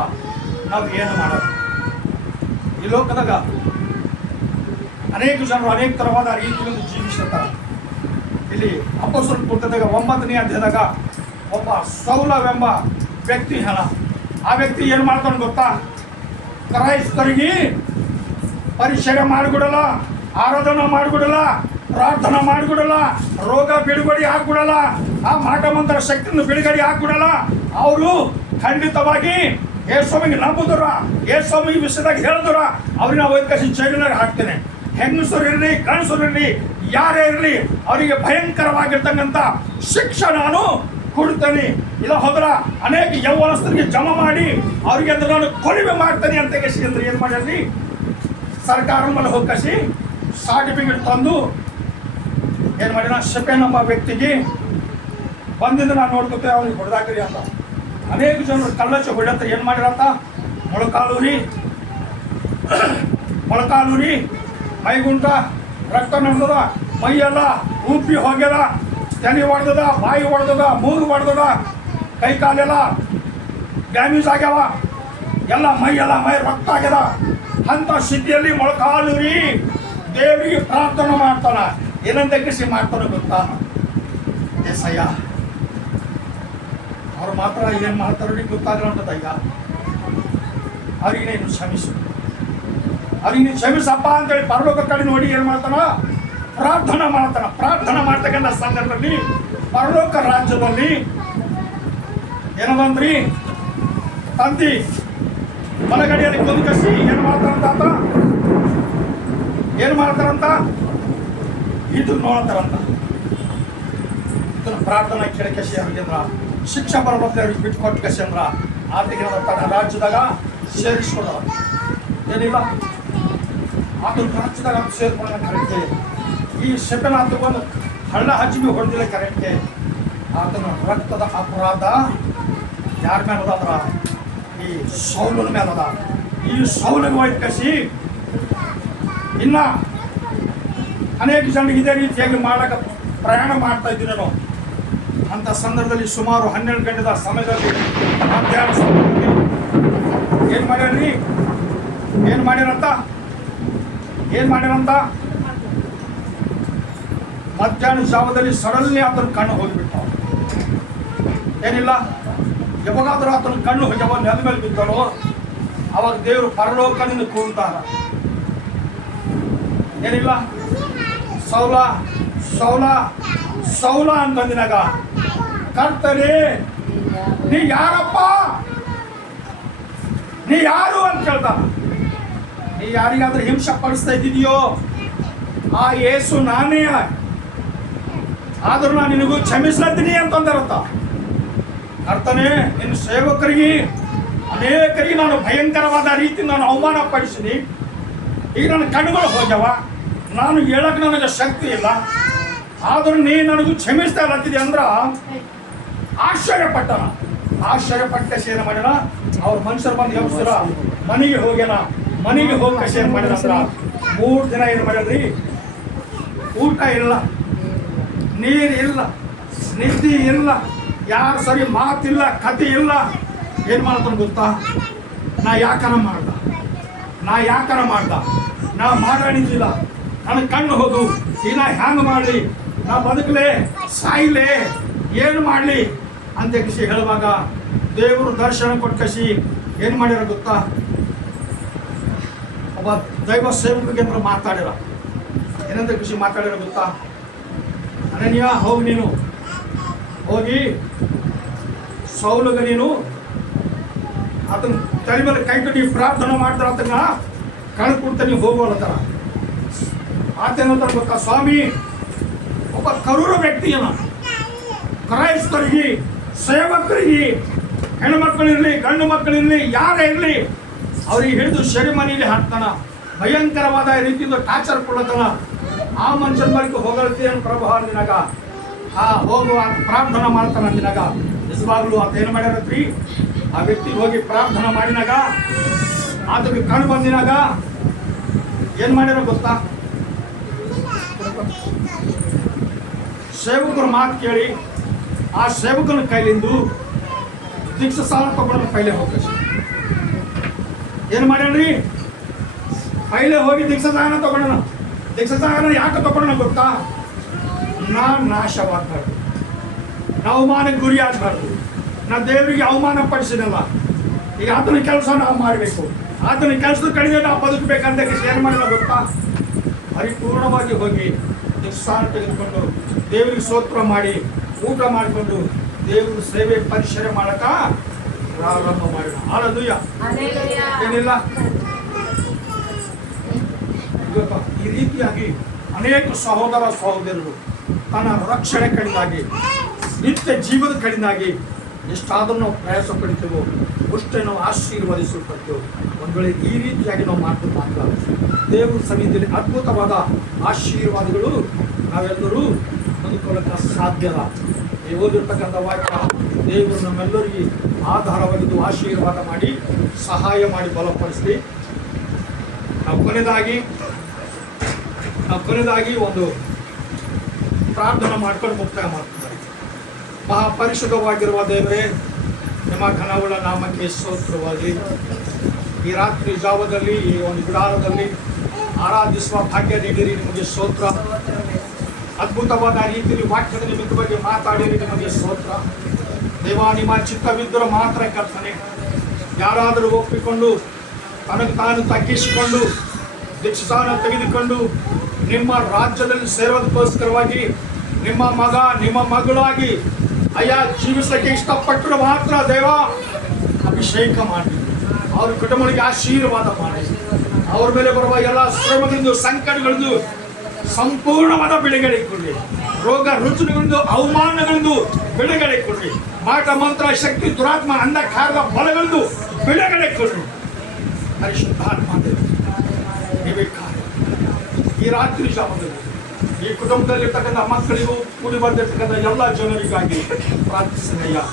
ನಾವು ಏನು ಮಾಡೋದು? ಈ ಲೋಕದಾಗ ಅನೇಕ ಜನರು ಅನೇಕ ಥರವಾದ ರೀತಿಯಲ್ಲಿ ಜೀವಿಸುತ್ತಾರೆ. ಇಲ್ಲಿ ಅಪೊಸ್ತಲರ ಕೃತ್ಯದಾಗ 9ನೇ ಅಧ್ಯಾಯದಾಗ ಒಬ್ಬ ಸೌಲವೆಂಬ ವ್ಯಕ್ತಿ ಹಣ, ಆ ವ್ಯಕ್ತಿ ಏನು ಮಾಡ್ತಾನೆ ಗೊತ್ತಾ? ಕ್ರೈಸ್ತರಿಗೆ ಪರಿಚಯ ಮಾಡಿಕೊಡಲ್ಲ, ಆರಾಧನಾ ಮಾಡಿಕೊಡಲ್ಲ, ಪ್ರಾರ್ಥನಾ ಮಾಡಿಕೊಡಲ್ಲ, ರೋಗ ಬಿಡುಗಡೆ ಹಾಕ್ಬಿಡಲ್ಲ, ಆ ಮಾಟಮಂತ್ರ ಶಕ್ತಿಯನ್ನು ಬಿಡುಗಡೆ ಹಾಕ್ಬಿಡಲ್ಲ. ಅವರು ಖಂಡಿತವಾಗಿ ಯೇಸುವಿಗೆ ನಂಬುದರ, ಯೇಸುವಿಗೆ ವಿಷಯದಾಗ ಹೇಳಿದರ ಅವ್ರನ್ನ ವೈದ್ಯಕಿ ಜೈಲಿನಾಗ ಹಾಕ್ತೇನೆ. ಹೆಂಗಸರು ಇರಲಿ, ಗಂಡಸರು ಇರಲಿ, ಯಾರೇ ಇರಲಿ ಅವರಿಗೆ ಭಯಂಕರವಾಗಿರ್ತಕ್ಕಂಥ ಶಿಕ್ಷೆ ನಾನು ಕೊಡ್ತೇನೆ. ಇಲ್ಲ ಹೋದ್ರ ಅನೇಕ ಯೌವನಸ್ಥರಿಗೆ ಜಮಾ ಮಾಡಿ ಅವ್ರಿಗೆ ಅಂದ್ರೆ ನಾನು ಕೊಲಿವೆ ಮಾಡ್ತೇನೆ ಅಂತ ಕಸಿ ಅಂದ್ರೆ ಏನು ಮಾಡಿ ಸರ್ಕಾರ ಮೇಲೆ ಹೋಗಿ ಸರ್ಟಿಫಿಕೇಟ್ ತಂದು ಏನು ಮಾಡಿ ನಾ ಶಪೇನ್ ಎಂಬ ವ್ಯಕ್ತಿಗೆ ಬಂದಿದ್ದು ನಾನು ನೋಡ್ಕೊತೇವೆ ಅವ್ನಿಗೆ ಹೊಡೆದಾಕ್ರಿ ಅಂತ. ಅನೇಕ ಜನರು ಕಲ್ಲಚ್ಚು ಹೊಡೆಯತ್ತ ಏನು ಮಾಡಿರಂತ ಮೊಳಕಾಲೂರಿ ಮೈಗುಂಟ ರಕ್ತ ನಡೆದದ, ಮೈಯೆಲ್ಲ ಉಪ್ಪಿ ಹೋಗ್ಯದ, ತೆನೆ ಹೊಡೆದದ, ಬಾಯಿ ಹೊಡೆದದ, ಮೂಗು ಹೊಡೆದದ, ಕೈ ಕಾಲೆಲ್ಲ ಡ್ಯಾಮೇಜ್ ಆಗ್ಯಾವ, ಎಲ್ಲ ಮೈ ರಕ್ತ ಆಗ್ಯದ. ಅಂತ ಸ್ಥಿತಿಯಲ್ಲಿ ಮೊಳಕಾಲೂರಿ ದೇವರಿಗೆ ಪ್ರಾರ್ಥನೆ ಮಾಡ್ತಾನ. ಏನಂತ ಕೃಷಿ ಮಾಡ್ತಾನೆ ಗೊತ್ತಾ? ಏಸಯ್ಯ ಅವ್ರು ಮಾತ್ರ ಏನು ಮಾಡ್ತಾರೋ ಗೊತ್ತಾಗಲ್ಲ. ಅವ್ರಿಗೆ ನೀನು ಕ್ಷಮಿಸು, ಅವ್ರಿಗೆ ನೀನು ಕ್ಷಮಿಸಪ್ಪ ಅಂತೇಳಿ ಪರಲೋಕ ಕಡೆ ನೋಡಿ ಏನು ಮಾಡ್ತಾನ? ಪ್ರಾರ್ಥನೆ ಮಾಡ್ತಾನ. ಪ್ರಾರ್ಥನೆ ಮಾಡ್ತಕ್ಕಂಥ ಸಂದರ್ಭದಲ್ಲಿ ಪರಲೋಕ ರಾಜ್ಯದಲ್ಲಿ ಏನು ಬಂದ್ರಿ ತಂತಿ ಬಲಗಡೆಯಲ್ಲಿ ಕುಂದಿಕಸಿ ಏನು ಮಾಡ್ತಾನಂತ? ಏನು ಮಾಡ್ತಾರಂತ, ಇದು ನೋಡ್ತಾರಂತ. ಇದನ್ನ ಪ್ರಾರ್ಥನಾ ಕೇಳಕಸಿ ಅವ್ರಿಗಂದ್ರ ಶಿಕ್ಷೆ ಬರಬಾರ್ದು ಅವ್ರಿಗೆ ಬಿಟ್ಕೊಟ್ಟು ಕಸಿ ಅಂದ್ರ ಆತಗೆ ತನ್ನ ರಾಜ್ಯದಾಗ ಸೇರಿಸ್ಕೊಡ ಏನಿಲ್ಲ. ಆತನ ರಾಜ್ಯದಾಗ ಅಂತ ಸೇರ್ಕೊಂಡ ಕರೆಕ್ಟೆ. ಈ ಶೆಪನ ಆತಗೊಂದು ಹಳ್ಳ ಹಚ್ಚಿಗೆ ಹೊಡೆದಿಲ್ಲ ಕರೆಕ್ಟೆ. ಆತನ ರಕ್ತದ ಅಪರಾಧ ಯಾರ ಮೇಲೆ ಅದಾದ್ರ? ಈ ಸೌಲನ ಮೇಲೆ ಅದ. ಈ ಸೌಲಿಗೆ ಹೋಯ್ತು ಕಸಿ ಇನ್ನ ಅನೇಕ ಜನರಿಗೆ ಇದೇ ರೀತಿಯಾಗಿ ಮಾಡಕ್ಕೆ ಪ್ರಯಾಣ ಮಾಡ್ತಾ ಇದ್ದೀವಿ ನಾನು. ಅಂಥ ಸಂದರ್ಭದಲ್ಲಿ ಸುಮಾರು 12 ಗಂಟೆದ ಸಮಯದಲ್ಲಿ ಮಧ್ಯಾಹ್ನ ಸಮಯದಲ್ಲಿ ಏನು ಮಾಡ್ಯಾರ್ರಿ? ಏನು ಮಾಡ್ಯಾರಂತ ಮಧ್ಯಾಹ್ನ ಜಾವದಲ್ಲಿ ಸಡನ್ಲಿ ಆತನ ಕಣ್ಣು ಹೋಗಿಬಿಟ್ಟ. ಏನಿಲ್ಲ, ಯಾವಾಗಾದ್ರೂ ಆತನ ಕಣ್ಣು ಯಾವಾಗ ನೆಲದ ಮೇಲೆ ಬಿದ್ದರೋ ಅವಾಗ ದೇವರು ಪರಲೋಕದಿಂದ ಕೂಗ್ತಾರ. ಏನಿಲ್ಲ, ಸೌಲ ಸೌಲ ಸೌಲ ಅಂತಂದಿನಾಗ ಕರ್ತನೇ ನೀ ಯಾರಪ್ಪ, ನೀ ಯಾರು ಅಂತ ಕೇಳ್ತಾನ. ನೀ ಯಾರಿಗಾದ್ರೂ ಹಿಂಸೆ ಪಡಿಸ್ತಾ ಇದ್ದಿದೆಯೋ ಆ ಯೇಸು ನಾನೇ, ಆದ್ರೂ ನಾನು ನಿನಗೂ ಕ್ಷಮಿಸ್ಲತ್ತೀನಿ ಅಂತಂದಿರತ್ತ. ಕರ್ತನೇ ನಿನ್ನ ಸೇವಕರಿಗೆ ಅನೇಕರಿಗೆ ನಾನು ಭಯಂಕರವಾದ ರೀತಿ ನಾನು ಅವಮಾನ ಪಡಿಸಿನಿ. ಈಗ ನನ್ನ ಕಣ್ಣುಗಳು ಹೋಗ್ಯವ, ನಾನು ಹೇಳಕ್ಕೆ ನನಗೆ ಶಕ್ತಿ ಇಲ್ಲ, ಆದರೂ ನೀ ನನಗೂ ಕ್ಷಮಿಸ್ತಾ ಇಲ್ಲತ್ತಿದೆ ಅಂದ್ರ ಆಶ್ಚರ್ಯಪಟ್ಟ ಕಸಿ ಏನು ಮಾಡ್ಯಾನ? ಅವ್ರ ಮನುಷ್ಯರು ಬಂದು ಎಬ್ಸ್ತಾರ, ಮನೆಗೆ ಹೋಗ್ಯಾನ. ಮನೆಗೆ ಹೋಗಿ ಕಸಿ ಏನು ಮಾಡ್ಯಾನ ಅಂದ್ರ 3 ದಿನ ಏನು ಮಾಡ್ಯಾದ್ರಿ? ಊಟ ಇಲ್ಲ, ನೀರು ಇಲ್ಲ, ನಿದ್ದೆ ಇಲ್ಲ, ಯಾರು ಸರಿ ಮಾತಿಲ್ಲ, ಕತೆ ಇಲ್ಲ. ಏನು ಮಾಡ್ತಾನೆ ಗೊತ್ತಾ? ನಾ ಯಾಕನ ಮಾಡ್ದ ನಾ ಮಾಡಾಣಿದ್ದಿಲ್ಲ, ನನ್ನ ಕಣ್ಣು ಹೋದು, ಈಗ ನಾ ಹ್ಯಾಂಗ ಮಾಡಲಿ, ನಾ ಬದುಕಲೇ ಸಾಯಿಲೆ ಏನು ಮಾಡಲಿ ಅಂತ ಕಸಿ ಹೇಳುವಾಗ ದೇವರು ದರ್ಶನ ಕೊಟ್ಟು ಕಸಿ ಏನು ಮಾಡ್ಯಾರ ಗೊತ್ತಾ? ಒಬ್ಬ ದೈವ ಸೇವಕರಿಗೆ ಅಂದ್ರೆ ಮಾತಾಡ್ಯಾರ. ಏನಂತ ಕೃಷಿ ಮಾತಾಡ್ಯಾರ ಗೊತ್ತಾ? ಅನನ್ಯ ಹೋಗಿ ನೀನು ಹೋಗಿ ಸೌಲಗ ನೀನು ಆತನ ತಲೆ ಮೇಲೆ ಕೈ ಕಟ್ಟಿ ಪ್ರಾರ್ಥನೆ ಮಾಡ್ತಾರ, ಆತನ ಕಣ್ ಕೊಡ್ತಾನೆ ಹೋಗುವಲ್ಲತ್ತಾರ. ಆತೇನಂತ ಗೊತ್ತಾ? ಸ್ವಾಮಿ, ಒಬ್ಬ ಕರೂರ ವ್ಯಕ್ತಿಯನ್ನ ಕ್ರೈಸ್ತರಿಗೆ, ಸೇವಕರಿಗೆ, ಹೆಣ್ಮಕ್ಳಿರಲಿ ಗಂಡು ಮಕ್ಕಳಿರಲಿ ಯಾರೇ ಇರಲಿ ಅವ್ರಿಗೆ ಹಿಡಿದು ಸೆರೆಮನಿಯಲ್ಲಿ ಹಾಕ್ತಾನ. ಭಯಂಕರವಾದ ರೀತಿಯಿಂದ ಟಾರ್ಚರ್ ಕೊಡ್ಲತ್ತಾನ. ಆ ಮನುಷ್ಯನ ಬಳಿಕ ಹೋಗಲ್ತಿ ಅಂತ ಪ್ರಭು ಅಂದಿನಾಗ ಹೋಗುವ ಪ್ರಾರ್ಥನಾ ಮಾಡ್ತಾನ ಅಂದಿನಾಗ ನಿಜವಾಗ್ಲೂ ಆತ ಏನು ಮಾಡ್ಯಾರತ್ರಿ? ಆ ವ್ಯಕ್ತಿಗೆ ಹೋಗಿ ಪ್ರಾರ್ಥನಾ ಮಾಡಿನಾಗ ಆತಗೆ ಕಣ್ಣು ಬಂದಿನಾಗ ಏನು ಮಾಡ್ಯಾರ ಗೊತ್ತಾ? ಸೇವಕರ ಮಾತು ಕೇಳಿ ಆ ಸೇವಕನ ಕೈಲಿಂದು ದೀಕ್ಷಾ ಸಾಲ ತಗೊಂಡು ಪೈಲೆ ಹೋಗಿ ಏನು ಮಾಡ್ಯಾನ್ರಿ? ಪೈಲೆ ಹೋಗಿ ದೀಕ್ಷಾ ಸಾಗನ ತಗೊಂಡನ. ದೀಕ್ಷಾ ಸಾಗನ ಯಾಕೆ ತಗೊಂಡನ ಗೊತ್ತಾ? ನಾನು ನಾಶವಾಗಬಾರ್ದು, ನಾ ಅವಮಾನಕ್ಕೆ ಗುರಿ ಆಗಬಾರ್ದು, ನಾ ದೇವರಿಗೆ ಅವಮಾನ ಪಡಿಸಿದಲ್ಲ. ಈಗ ಆತನ ಕೆಲಸ ನಾವು ಮಾಡಬೇಕು, ಆತನ ಕೆಲಸದ ಕಡೆಗೆ ನಾವು ಬದುಕಬೇಕಂತ ಏನು ಮಾಡಿಲ್ಲ ಗೊತ್ತಾ? ಪರಿಪೂರ್ಣವಾಗಿ ಹೋಗಿ ದೀಕ್ಷಾನ ತೆಗೆದುಕೊಂಡು ದೇವರಿಗೆ ಸ್ತೋತ್ರ ಮಾಡಿ ಊಟ ಮಾಡಿಕೊಂಡು ದೇವ್ರ ಸೇವೆ ಪರಿಸರ ಮಾಡಕ ಪ್ರಾರಂಭ ಮಾಡಿದ. ಹಾಲೆಲೂಯಾ. ಏನಿಲ್ಲ, ಈ ರೀತಿಯಾಗಿ ಅನೇಕ ಸಹೋದರ ಸಹೋದರರು ತನ್ನ ರಕ್ಷಣೆ ಕಡಿದಾಗಿ ನಿತ್ಯ ಜೀವದ ಕಡಿದಾಗಿ ಎಷ್ಟಾದರೂ ನಾವು ಪ್ರಯಾಸ ಪಡಿತೇವೋ ಅಷ್ಟೇ ನಾವು ಆಶೀರ್ವದಿಸಲ್ಪಡ್ತೇವೆ. ಒಂದು ವೇಳೆ ಈ ರೀತಿಯಾಗಿ ನಾವು ಮಾಡ್ಕೊಂಡು ಮಾತ್ರ ದೇವರ ಸನ್ನಿಧಿಯಲ್ಲಿ ಅದ್ಭುತವಾದ ಆಶೀರ್ವಾದಗಳು ನಾವೆಲ್ಲರೂ ಹೊಂದಿಕೊಳ್ಳಕ್ಕೆ ಸಾಧ್ಯದ. ಈ ಓದಿರ್ತಕ್ಕಂಥ ವಾಕ್ಯ ದೇವರು ನಮ್ಮೆಲ್ಲರಿಗೆ ಆಧಾರವಾಗಿದ್ದು ಆಶೀರ್ವಾದ ಮಾಡಿ ಸಹಾಯ ಮಾಡಿ ಬಲಪಡಿಸಲಿ. ನಾವು ಕೊನೆಯದಾಗಿ ಒಂದು ಪ್ರಾರ್ಥನೆ ಮಾಡ್ಕೊಂಡು ಮುಕ್ತಾಯ ಮಾಡ್ತಾರೆ. ಮಹಾಪರಿಶುದ್ಧವಾಗಿರುವ ದೇವರೇ, ನಿಮ್ಮ ಘನವುಳ್ಳ ನಾಮಕ್ಕೆ ಸ್ತೋತ್ರವಾಗಿ ಈ ರಾತ್ರಿ ಜಾವದಲ್ಲಿ ಈ ಒಂದು ಗುಡಾರದಲ್ಲಿ ಆರಾಧಿಸುವ ಭಾಗ್ಯ ನೀಡಿರಿ. ನಿಮಗೆ ಸ್ತೋತ್ರ. ಅದ್ಭುತವಾದ ರೀತಿಯಲ್ಲಿ ವಾಕ್ಯದ ನಿಮಿತ್ತವಾಗಿ ಮಾತಾಡಿರಿ. ನಿಮಗೆ ಸ್ತೋತ್ರ. ದೇವ, ನಿಮ್ಮ ಚಿತ್ತವಿದ್ದರೂ ಮಾತ್ರ ಕರ್ತನೆ. ಯಾರಾದರೂ ಒಪ್ಪಿಕೊಂಡು ತನಗೆ ತಾನು ತಗ್ಗಿಸಿಕೊಂಡು ದೀಕ್ಷಾನ ತೆಗೆದುಕೊಂಡು ನಿಮ್ಮ ರಾಜ್ಯದಲ್ಲಿ ಸೇರೋದಕ್ಕೋಸ್ಕರವಾಗಿ ನಿಮ್ಮ ಮಗ ನಿಮ್ಮ ಮಗಳಾಗಿ ಅಯ್ಯ ಜೀವಿಸಲಿಕ್ಕೆ ಇಷ್ಟಪಟ್ಟರು ಮಾತ್ರ ದೇವ ಅಭಿಷೇಕ ಮಾಡಿ ಅವ್ರ ಕುಟುಂಬಗಳಿಗೆ ಆಶೀರ್ವಾದ ಮಾಡಿ ಅವ್ರ ಮೇಲೆ ಬರುವ ಎಲ್ಲ ಶ್ರಮಗಳಿಂದ ಸಂಕಟಗಳಿಂದ ಸಂಪೂರ್ಣವಾದ ಬಿಡುಗಡೆ ಕೊಡ್ರಿ. ರೋಗ ರುಜಿನಗಳಿಂದ ಅವಮಾನಗಳಿಂದ ಬಿಡುಗಡೆ ಕೊಡ್ರಿ. ಮಾಟ ಮಂತ್ರ ಶಕ್ತಿ ದುರಾತ್ಮ ಅಂಧಕಾರದ ಬಲಗಳಿಂದ ಬಿಡುಗಡೆ ಕೊಡ್ರಿ. ಪರಿಶುದ್ಧಾತ್ಮ ನೀವೇ ಕಾರ್ಯ ಈ ರಾತ್ರಿ ಜಾಮದಲ್ಲಿ ಈ ಕುಟುಂಬದಲ್ಲಿರ್ತಕ್ಕಂಥ ಮಕ್ಕಳಿಗೂ ಕೂಡಿ ಬಂದಿರ್ತಕ್ಕಂಥ ಎಲ್ಲ ಜನರಿಗಾಗಿ ಪ್ರಾರ್ಥಿಸಿದೆಯಾ.